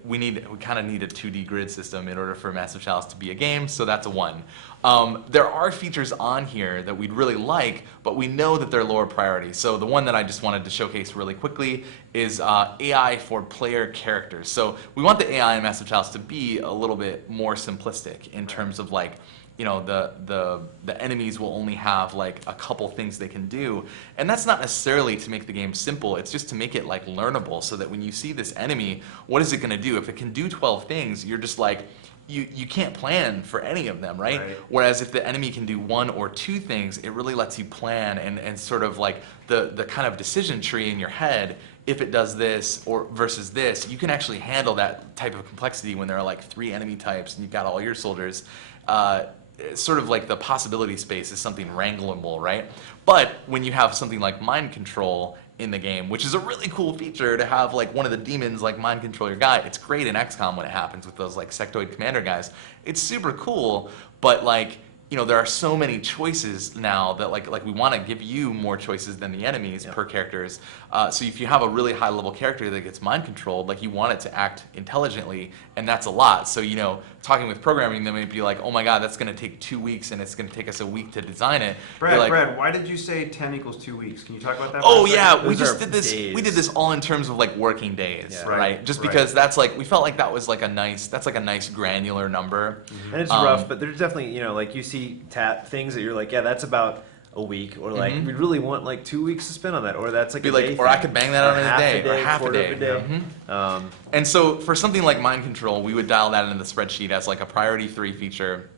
we kind of need a 2D grid system in order for Massive Chalice to be a game, so that's a 1. There are features on here that we'd really like, but we know that they're lower priority. So the one that I just wanted to showcase really quickly is AI for player characters. So we want the AI in Massive Chalice to be a little bit more simplistic in terms of like, the enemies will only have like a couple things they can do, and that's not necessarily to make the game simple. It's just to make it like learnable, so that when you see this enemy, what is it going to do? If it can do 12 things, you're just like, you can't plan for any of them, right? Whereas if the enemy can do 1 or 2 things, it really lets you plan and sort of like the kind of decision tree in your head. If it does this or versus this, you can actually handle that type of complexity when there are like 3 enemy types and you've got all your soldiers. Sort of like the possibility space is something wrangleable, right? But when you have something like mind control in the game, which is a really cool feature to have like one of the demons like mind control your guy. It's great in XCOM when it happens with those like sectoid commander guys. It's super cool, but like, there are so many choices now that like we want to give you more choices than the enemies per characters. So if you have a really high level character that gets mind controlled, like you want it to act intelligently, and that's a lot. So talking with programming, they might be like, oh my god, that's going to take 2 weeks, and it's going to take us a week to design it. Brad, why did you say 10 equals 2 weeks? Can you talk about that? Oh yeah, we just did this. Days. We did this all in terms of like working days, right? Just because that's like we felt like that was like a nice granular number. And it's rough, but there's definitely like you see things that you're like, yeah, that's about a week, or like we really want like 2 weeks to spend on that, or that's like a day or I could bang that out in a day, or half a day. Of a day. And so for something like mind control, we would dial that into the spreadsheet as like a priority 3 feature.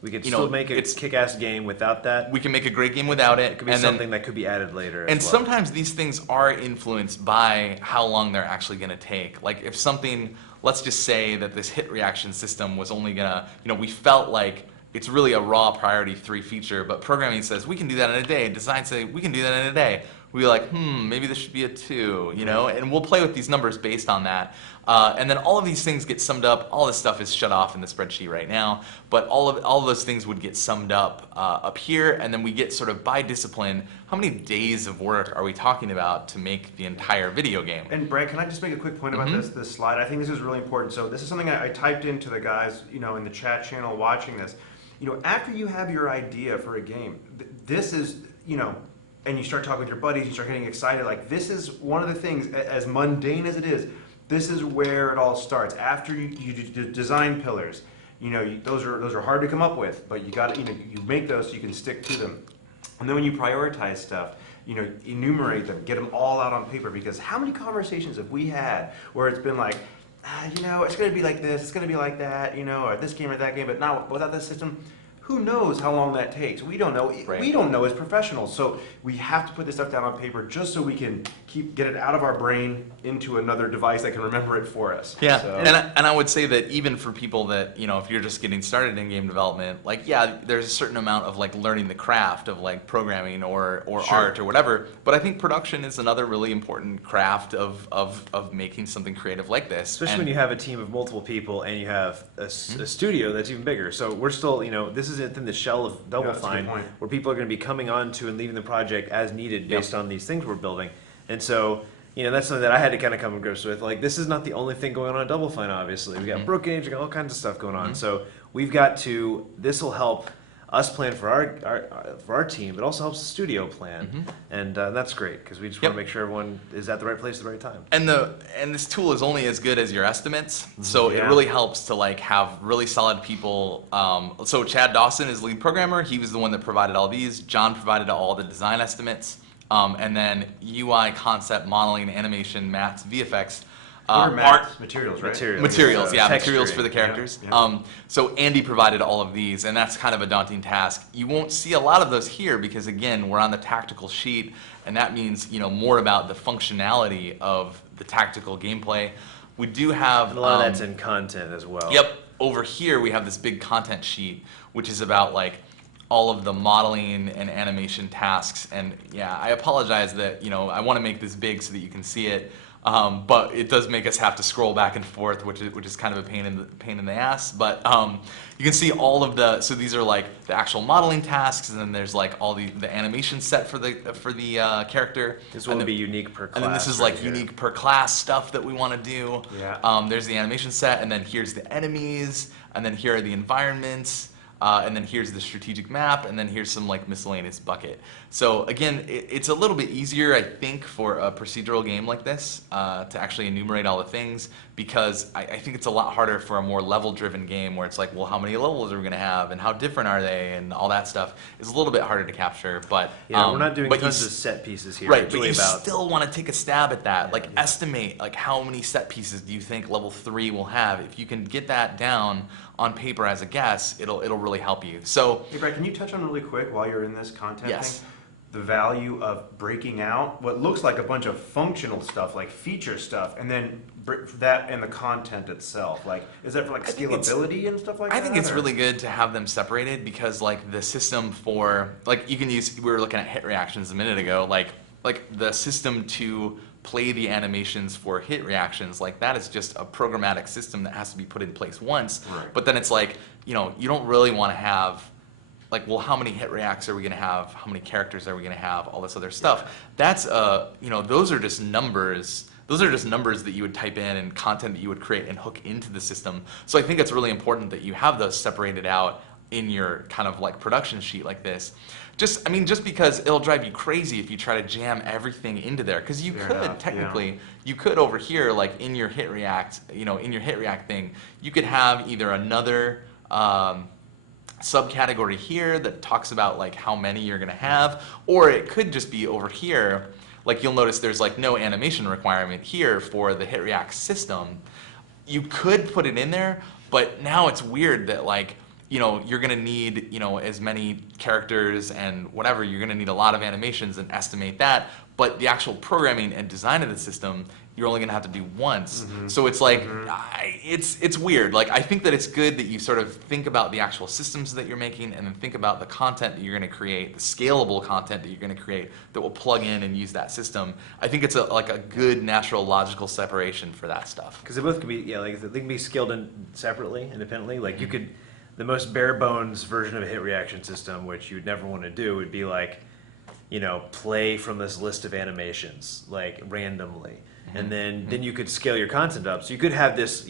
We could still make a kick-ass game without that. We can make a great game without it. It could be something that could be added later. And sometimes these things are influenced by how long they're actually going to take. Like if something, let's just say that this hit reaction system was only going to, we felt like it's really a raw priority 3 feature, but programming says we can do that in a day. Design say we can do that in a day. We're like, maybe this should be a 2, and we'll play with these numbers based on that. And then all of these things get summed up. All this stuff is shut off in the spreadsheet right now, but all of those things would get summed up here, and then we get sort of by discipline, how many days of work are we talking about to make the entire video game? And Brad, can I just make a quick point about this slide? I think this is really important. So this is something I typed into the guys, in the chat channel watching this. After you have your idea for a game, this is, and you start talking with your buddies, you start getting excited, like this is one of the things, as mundane as it is, this is where it all starts. After you design pillars, those are hard to come up with, but you got to, you make those so you can stick to them. And then when you prioritize stuff, enumerate them, get them all out on paper, because how many conversations have we had where it's been like, it's going to be like this, it's going to be like that, or this game or that game, but not without this system. Who knows how long that takes? We don't know. Right. We don't know as professionals. So we have to put this stuff down on paper just so we can get it out of our brain into another device that can remember it for us. Yeah, So. and I would say that even for people that, if you're just getting started in game development, like, there's a certain amount of like learning the craft of like programming or art or whatever, but I think production is another really important craft of making something creative like this. Especially when you have a team of multiple people and you have a studio that's even bigger. So we're still, this is within the shell of Double that's a good Fine, point. where people are going to be coming on to and leaving the project as needed based on these things we're building. And so, that's something that I had to kind of come to grips with. Like, this is not the only thing going on at Double Fine, obviously. We got Broken Age, we got all kinds of stuff going on. So we've got to, this will help us plan for our team. It also helps the studio plan, and that's great because we just want to make sure everyone is at the right place at the right time. And this tool is only as good as your estimates, so it really helps to like have really solid people. So Chad Dawson is lead programmer. He was the one that provided all these. John provided all the design estimates, and then UI, concept, modeling, animation, maths, VFX. Materials, right? Materials, yeah, texturing. materials for the characters. Yeah. So Andy provided all of these, and that's kind of a daunting task. You won't see a lot of those here because, again, we're on the tactical sheet, and that means more about the functionality of the tactical gameplay. We do have And a lot of that's in content as well. Yep. Over here, we have this big content sheet, which is about like all of the modeling and animation tasks. And yeah, I apologize that I want to make this big so that you can see it. But it does make us have to scroll back and forth, which is kind of a pain in the ass. But you can see all of so these are like the actual modeling tasks, and then there's like all the animation set for the character. This will be unique per class. And then this is like unique per class stuff that we want to do. Yeah. There's the animation set, and then here's the enemies, and then here are the environments. And then here's the strategic map, and then here's some like miscellaneous bucket. So again, it's a little bit easier, I think, for a procedural game like this to actually enumerate all the things, because I think it's a lot harder for a more level-driven game where it's like, well, how many levels are we going to have, and how different are they, and all that stuff is a little bit harder to capture. But yeah, we're not doing but tons of set pieces here. right, It's but really you about still want to take a stab at that. Like estimate like how many set pieces do you think level 3 will have. If you can get that down on paper as a guess, it'll really help you. So Hey, Brad, can you touch on really quick while you're in this content Yes. thing? The value of breaking out what looks like a bunch of functional stuff, like feature stuff, and then that and the content itself. Like, is that for like think it's- scalability and stuff like that? I think it's or- really good to have them separated, because like the system for like you can use, we were looking at hit reactions a minute ago, like the system to play the animations for hit reactions, like that is just a programmatic system that has to be put in place once. Right. But then it's like, you don't really want to have like, well, how many hit reacts are we going to have? How many characters are we going to have? All this other stuff. That's those are just numbers. Those are just numbers that you would type in and content that you would create and hook into the system. So I think it's really important that you have those separated out in your kind of like production sheet like this. Just because it'll drive you crazy if you try to jam everything into there. Because you Fair could enough, technically, you could over here, like in your hit react, in your hit react thing, you could have either another subcategory here that talks about like how many you're gonna have, or it could just be over here. Like you'll notice there's like no animation requirement here for the hit react system. You could put it in there, but now it's weird that like, you're gonna need, as many characters and whatever, you're gonna need a lot of animations and estimate that, but the actual programming and design of the system, you're only gonna have to do once. So it's like, it's weird. Like, I think that it's good that you sort of think about the actual systems that you're making, and then think about the content that you're gonna create, the scalable content that you're gonna create that will plug in and use that system. I think it's a good, natural, logical separation for that stuff. because they both can be they can be scaled in separately, independently. Like you could, the most bare bones version of a hit reaction system, which you would never want to do, would be like, play from this list of animations like randomly, and then you could scale your content up. So you could have this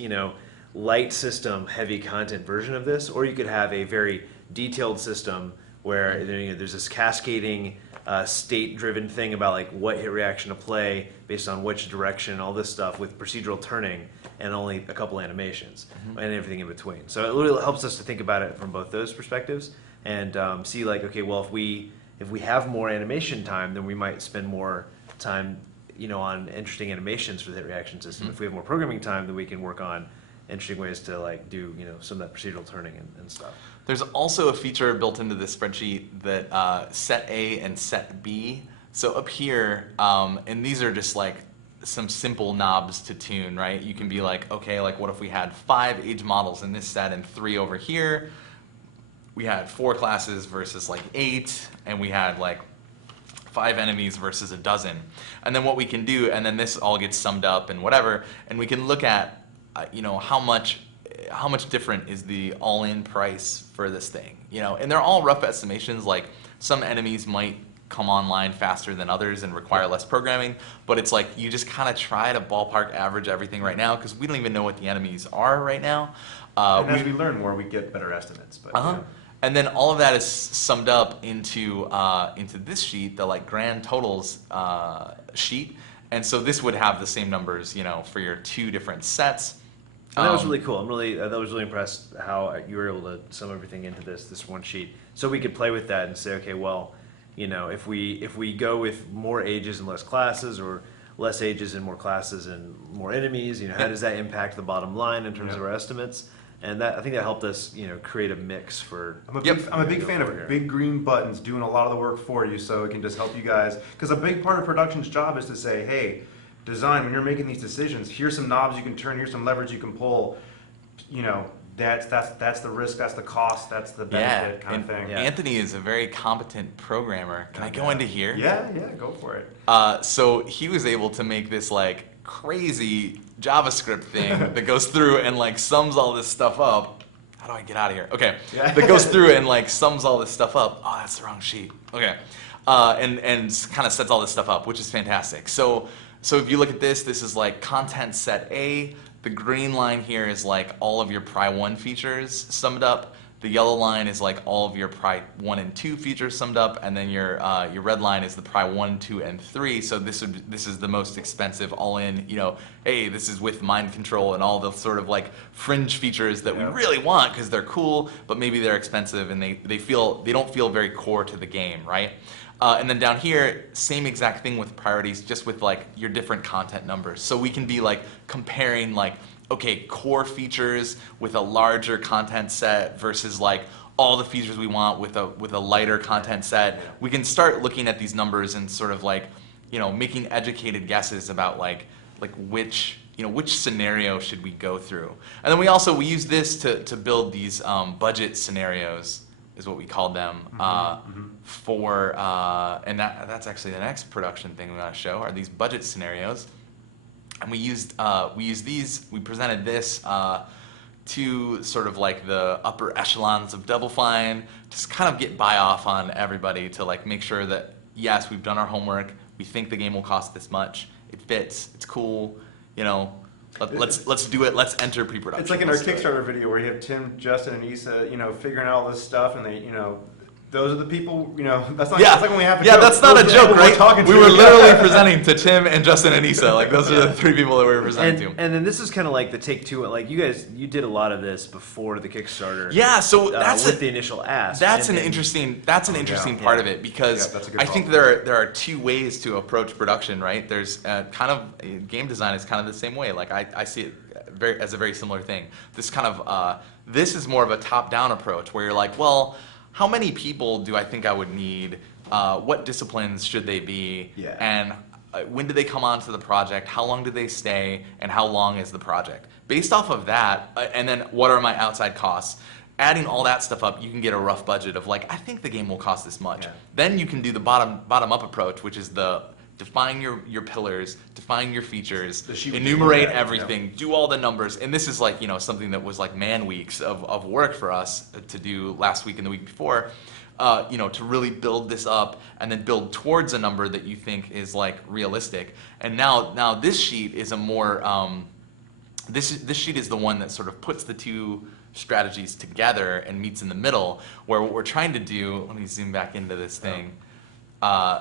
light system, heavy content version of this, or you could have a very detailed system where there's this cascading state-driven thing about like what hit reaction to play based on which direction, all this stuff with procedural turning and only a couple animations and everything in between. So it really helps us to think about it from both those perspectives and see like, okay, well, if we have more animation time, then we might spend more time on interesting animations for the hit reaction system. If we have more programming time, then we can work on interesting ways to like do some of that procedural turning and stuff. There's also a feature built into this spreadsheet that set A and set B. So up here, and these are just like some simple knobs to tune, right? You can be like, okay, like what if we had 5 age models in this set and 3 over here? We had 4 classes versus like 8, and we had like 5 enemies versus a dozen. And then what we can do, and then this all gets summed up and whatever, and we can look at how much different is the all-in price for this thing, and they're all rough estimations. Like some enemies might come online faster than others and require less programming, but it's like you just kind of try to ballpark average everything right now, because we don't even know what the enemies are right now. And as we learn more, we get better estimates. But And then all of that is summed up into this sheet, the like grand totals sheet. And so this would have the same numbers, you know, for your 2 different sets. And that was really cool. That was really impressed how you were able to sum everything into this one sheet. So we could play with that and say, okay, well, you know, if we go with more ages and less classes, or less ages and more classes and more enemies, you know, how does that impact the bottom line in terms of our estimates? And that, I think that helped us, you know, create a mix for. I'm a big fan of big green buttons doing a lot of the work for you, so it can just help you guys. Because a big part of production's job is to say, hey, design, when you're making these decisions, here's some knobs you can turn, here's some levers you can pull. You know, that's the risk, that's the cost, that's the benefit kind of thing. Yeah. Anthony is a very competent programmer. Can I go into here? Yeah, go for it. So he was able to make this like crazy JavaScript thing that goes through and like sums all this stuff up. How do I get out of here? Okay. Yeah. That goes through and like sums all this stuff up. Oh, that's the wrong sheet. Okay. And kind of sets all this stuff up, which is fantastic. So if you look at this, this is like content set A. The green line here is like all of your Pry 1 features summed up. The yellow line is like all of your Pry 1 and 2 features summed up, and then your red line is the Pry 1, 2, and 3. So this is the most expensive all-in, you know, hey, this is with mind control and all the sort of like fringe features that we really want because they're cool, but maybe they're expensive and they don't feel very core to the game, right? And then down here, same exact thing with priorities, just with like your different content numbers. So we can be like comparing like, okay, core features with a larger content set versus like all the features we want with a lighter content set. We can start looking at these numbers and sort of like, you know, making educated guesses about like which scenario should we go through. And then we use this to build these budget scenarios, is what we called them, for, and that's actually the next production thing we want to show, are these budget scenarios. And we presented this to sort of like the upper echelons of Double Fine, just kind of get buy off on everybody to like make sure that, yes, we've done our homework, we think the game will cost this much, it fits, it's cool, you know, let's do it, let's enter pre-production. It's like in our Kickstarter video where you have Tim, Justin, and Issa, you know, figuring out all this stuff, and they, you know, those are the people, you know, that's like when we have a joke. That's not those a joke, right? We were to. literally presenting to Tim and Justin and Issa. Like, those are the 3 people that we were presenting to. And then this is kind of like the take 2. Like, you did a lot of this before the Kickstarter. Yeah, so that's with the initial ask. That's an interesting part of it, because I think there are 2 ways to approach production, right? There's kind of game design is kind of the same way. Like I see it as a very similar thing. This kind of this is more of a top-down approach where you're like, well, how many people do I think I would need? What disciplines should they be? Yeah. And when do they come onto the project? How long do they stay? And how long is the project? Based off of that, and then what are my outside costs? Adding all that stuff up, you can get a rough budget of like, I think the game will cost this much. Yeah. Then you can do the bottom-up approach, which is the define your pillars, define your features, enumerate everything, do all the numbers. And this is like, you know, something that was like man weeks of work for us to do last week and the week before, you know, to really build this up and then build towards a number that you think is like realistic. And now this sheet is a more, this sheet is the one that sort of puts the 2 strategies together and meets in the middle, where what we're trying to do, let me zoom back into this thing.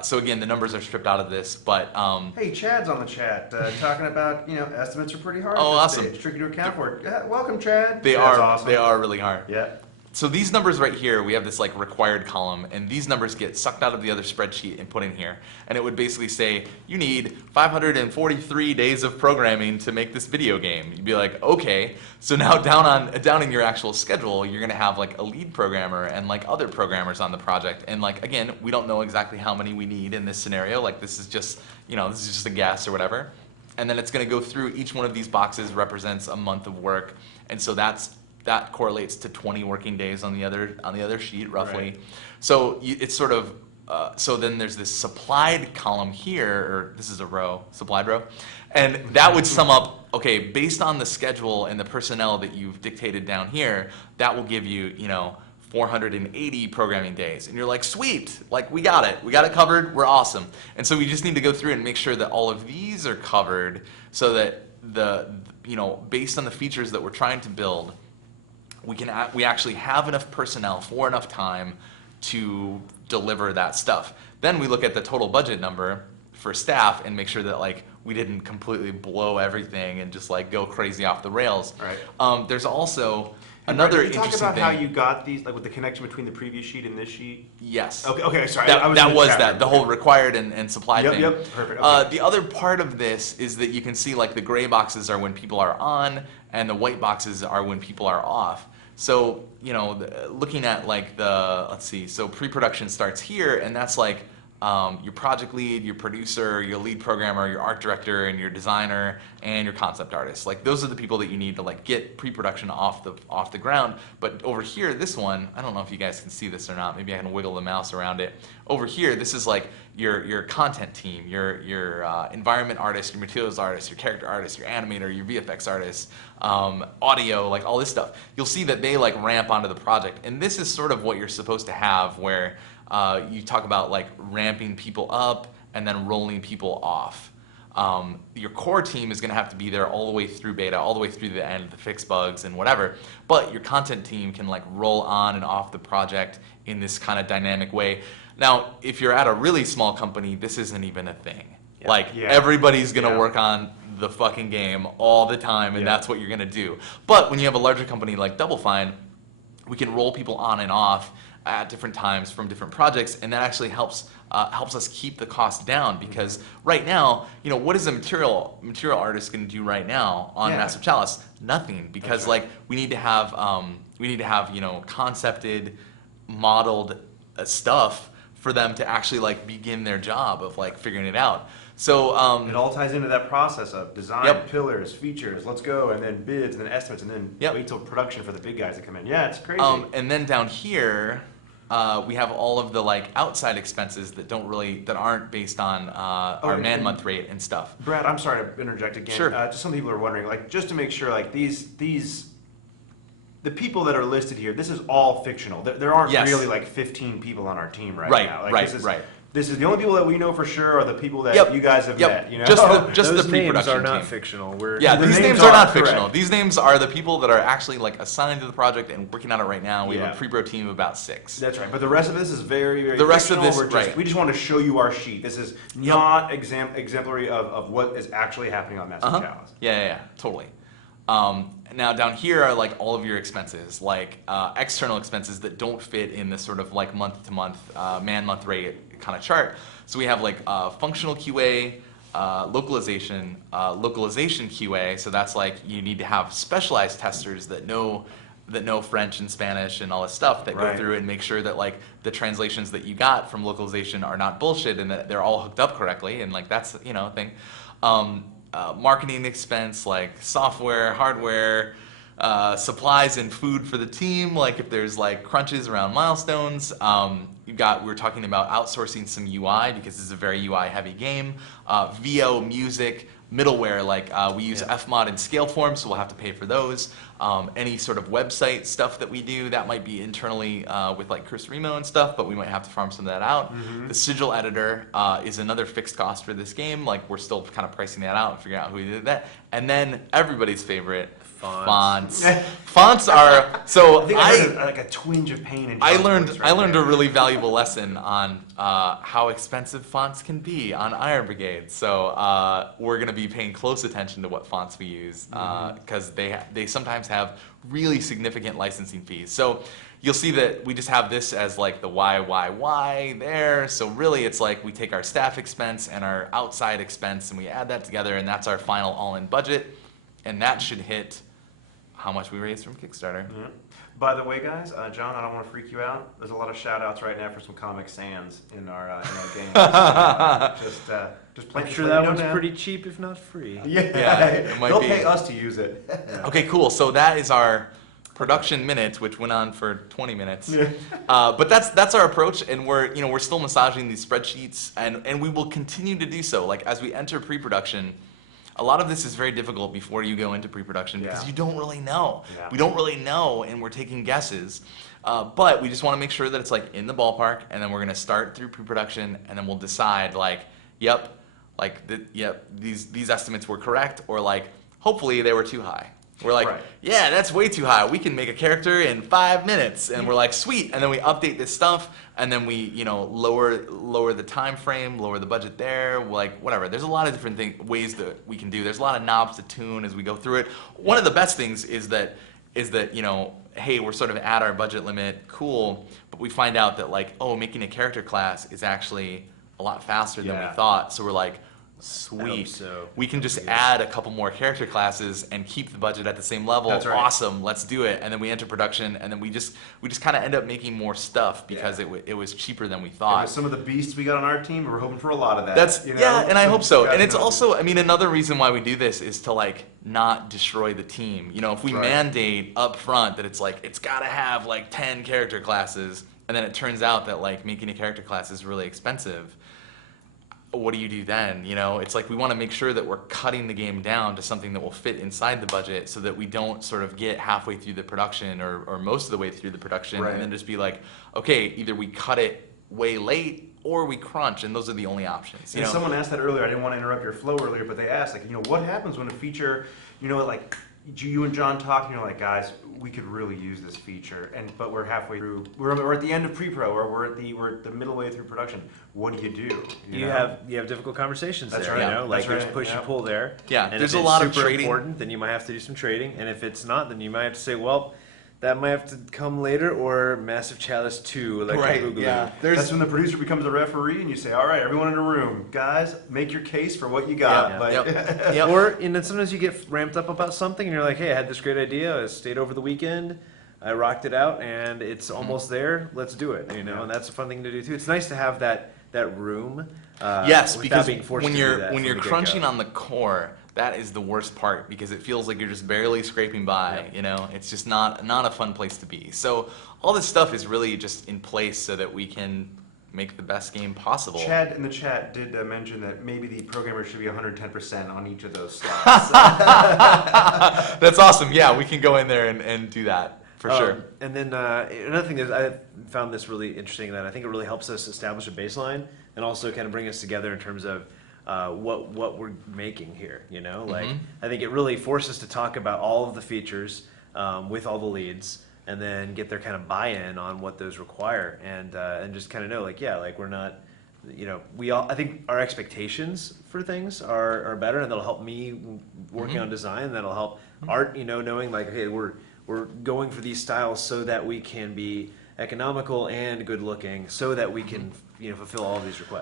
So again, the numbers are stripped out of this, but Hey, Chad's on the chat talking about, you know, estimates are pretty hard. Oh, at this awesome. stage. Tricky to account for. Welcome, Chad. they Chad's are awesome. they are really hard. Yeah. So these numbers right here, we have this like required column, and these numbers get sucked out of the other spreadsheet and put in here. And it would basically say, you need 543 days of programming to make this video game. You'd be like, okay. So now down in your actual schedule, you're gonna have like a lead programmer and like other programmers on the project. And like, again, we don't know exactly how many we need in this scenario. Like this is just a guess or whatever. And then it's gonna go through each one of these boxes represents a month of work. And so that correlates to 20 working days on the other sheet, roughly. Right. So it's sort of, so then there's this supplied column here, or this is a row, supplied row, and that would sum up, okay, based on the schedule and the personnel that you've dictated down here, that will give you, 480 programming days. And you're like, sweet, like we got it covered, we're awesome. And so we just need to go through and make sure that all of these are covered so that based on the features that we're trying to build, we actually have enough personnel for enough time to deliver that stuff. Then we look at the total budget number for staff and make sure that like we didn't completely blow everything and just like go crazy off the rails. Right. There's also And another Brad, did you interesting talk about thing. how you got these, like with the connection between the previous sheet and this sheet? Yes. Okay, sorry. That, I that in was chat that, room. the whole required and supply Yep, thing. yep, perfect, okay. The other part of this is that you can see like the gray boxes are when people are on and the white boxes are when people are off. So, you know, looking at like let's see, so pre-production starts here, and that's like your project lead, your producer, your lead programmer, your art director, and your designer, and your concept artist. Like those are the people that you need to like get pre-production off the ground. But over here, this one, I don't know if you guys can see this or not. Maybe I can wiggle the mouse around it. Over here, this is like your content team, your environment artist, your materials artist, your character artist, your animator, your VFX artist, audio, like all this stuff. You'll see that they like ramp onto the project, and this is sort of what you're supposed to have, where you talk about like ramping people up and then rolling people off. Your core team is going to have to be there all the way through beta, all the way through the end to fix bugs and whatever. But your content team can like roll on and off the project in this kind of dynamic way. Now, if you're at a really small company, this isn't even a thing. Yeah. Like Yeah. everybody's going to Yeah. work on the fucking game all the time, and Yeah. that's what you're going to do. But when you have a larger company like Double Fine, we can roll people on and off at different times from different projects, and that actually helps us keep the cost down, because right now, you know, what is a material artist going to do right now on Yeah. Massive Chalice? Nothing, because That's right. like we need to have you know, concepted, modeled stuff for them to actually like begin their job of like figuring it out. So It all ties into that process of design, Yep. pillars, features, let's go, and then bids, and then estimates, and then Yep. wait till production for the big guys to come in. Yeah, it's crazy. and then down here, we have all of the like outside expenses that aren't based on our and- man month rate and stuff. Brad, I'm sorry to interject again. Sure. Just some people are wondering, like, just to make sure, like, the people that are listed here, this is all fictional. There aren't Yes. really like 15 people on our team right, Right, now. Like, right, this is, right. This is the only people that we know for sure are the people that Yep, you guys have yep. met. You know, Just Those the names pre-production are not team. fictional. We're Yeah, The these names names are are not correct. fictional. These names are the people that are actually like assigned to the project and working on it right now. We have Yeah. a pre-pro team of about 6. that's right. But the rest of this is very, very. The rest of fictional. this, right. We just want to show you our sheet. This is not exemplary of what is actually happening on Massive Chalice. Yeah, totally. Now down here are like all of your expenses, like external expenses that don't fit in this sort of like month to month, man month rate kind of chart. So we have like functional QA, localization QA. So that's like you need to have specialized testers that know French and Spanish and all this stuff that Right. go through and make sure that like the translations that you got from localization are not bullshit and that they're all hooked up correctly, and like that's, you know, a thing. Marketing expense, like software, hardware, supplies and food for the team, like if there's like crunches around milestones. We're talking about outsourcing some UI because this is a very UI heavy game. VO, music, middleware, like we use Fmod and Scaleform, so we'll have to pay for those. Any sort of website stuff that we do, that might be internally with like Chris Remo and stuff, but we might have to farm some of that out. The sigil editor is another fixed cost for this game. Like we're still kind of pricing that out and figuring out who did that. And then everybody's favorite, fonts. Fonts are, so I think I heard like a twinge of pain in I John's learned voice right a there. really valuable lesson on how expensive fonts can be on Iron Brigade. So we're going to be paying close attention to what fonts we use because they sometimes have really significant licensing fees. So you'll see that we just have this as like the why there. So really it's like we take our staff expense and our outside expense and we add that together, and that's our final all-in budget, and that should hit how much we raised from Kickstarter. Yeah. By the way, guys, John, I don't want to freak you out. There's a lot of shout outs right now for some Comic Sans in our game. Just play. I'm sure that one's pretty cheap, if not free. Yeah, it might they'll be. pay us to use it. Okay, cool. So that is our production minutes, which went on for 20 minutes. Yeah. But that's our approach, and we're still massaging these spreadsheets, and we will continue to do so. Like as we enter pre-production, a lot of this is very difficult before you go into pre-production because Yeah. you don't really know. Yeah. We don't really know, and we're taking guesses. But we just want to make sure that it's like in the ballpark, and then we're gonna start through pre-production, and then we'll decide like, these estimates were correct, or like hopefully they were too high. We're like, Right. yeah, that's way too high. We can make a character in 5 minutes, and we're like, sweet. And then we update this stuff, and then we, lower the time frame, lower the budget there, like whatever. There's a lot of different ways that we can do. There's a lot of knobs to tune as we go through it. One of the best things is that hey, we're sort of at our budget limit, cool, but we find out that like, oh, making a character class is actually a lot faster than we thought. So we're like, sweet. so. We can just add a couple more character classes and keep the budget at the same level. That's right. Awesome, let's do it. And then we enter production, and then we just kind of end up making more stuff because it was cheaper than we And thought. with some of the beasts we got on our team, we're hoping for a lot of that. That's you know? yeah, and I hope so. you And guys it's know. also, I mean, another reason why we do this is to like not destroy the team. If we Right. mandate up front that it's like it's got to have like 10 character classes, and then it turns out that like making a character class is really expensive. What do you do then? It's like we want to make sure that we're cutting the game down to something that will fit inside the budget, so that we don't sort of get halfway through the production or most of the way through the production Right. and then just be like, okay, either we cut it way late or we crunch, and those are the only options. And someone asked that earlier. I didn't want to interrupt your flow earlier, but they asked, like, what happens when a feature, like you and John talk, and you're like, guys, we could really use this feature, but we're halfway through. We're at the end of pre-pro, or we're at the middle way through production. What do you do? You know? have difficult conversations That's there, right. like That's there's right. push and Yeah. pull there. Yeah, And there's if a it's lot of super trading. important, then you might have to do some trading, and if it's not, then you might have to say, well, that might have to come later, or Massive Chalice 2, like Right, Boogaloo. yeah. That's when the producer becomes a referee, and you say, all right, everyone in the room, guys, make your case for what you got. Yeah. Like, Yep. Yep. Or then sometimes you get ramped up about something, and you're like, hey, I had this great idea, I stayed over the weekend, I rocked it out, and it's almost there, let's do it, and that's a fun thing to do too. It's nice to have that room. Yes, without because being forced when to do you're that when from you're the get-go. crunching on the core, that is the worst part, because it feels like you're just barely scraping by. It's just not a fun place to be. So all this stuff is really just in place so that we can make the best game possible. Chad in the chat did mention that maybe the programmer should be 110% on each of those slots. That's awesome. Yeah, we can go in there and do that for sure. And then another thing is I found this really interesting, that I think it really helps us establish a baseline and also kind of bring us together in terms of what we're making here. Like I think it really forces us to talk about all of the features with all the leads, and then get their kind of buy-in on what those require, and just kind of know, like, yeah, like we're not, I think our expectations for things are better, and that'll help me working on design. That'll help Art, knowing like, okay, we're going for these styles so that we can be economical and good looking, so that we can fulfill all of these requests.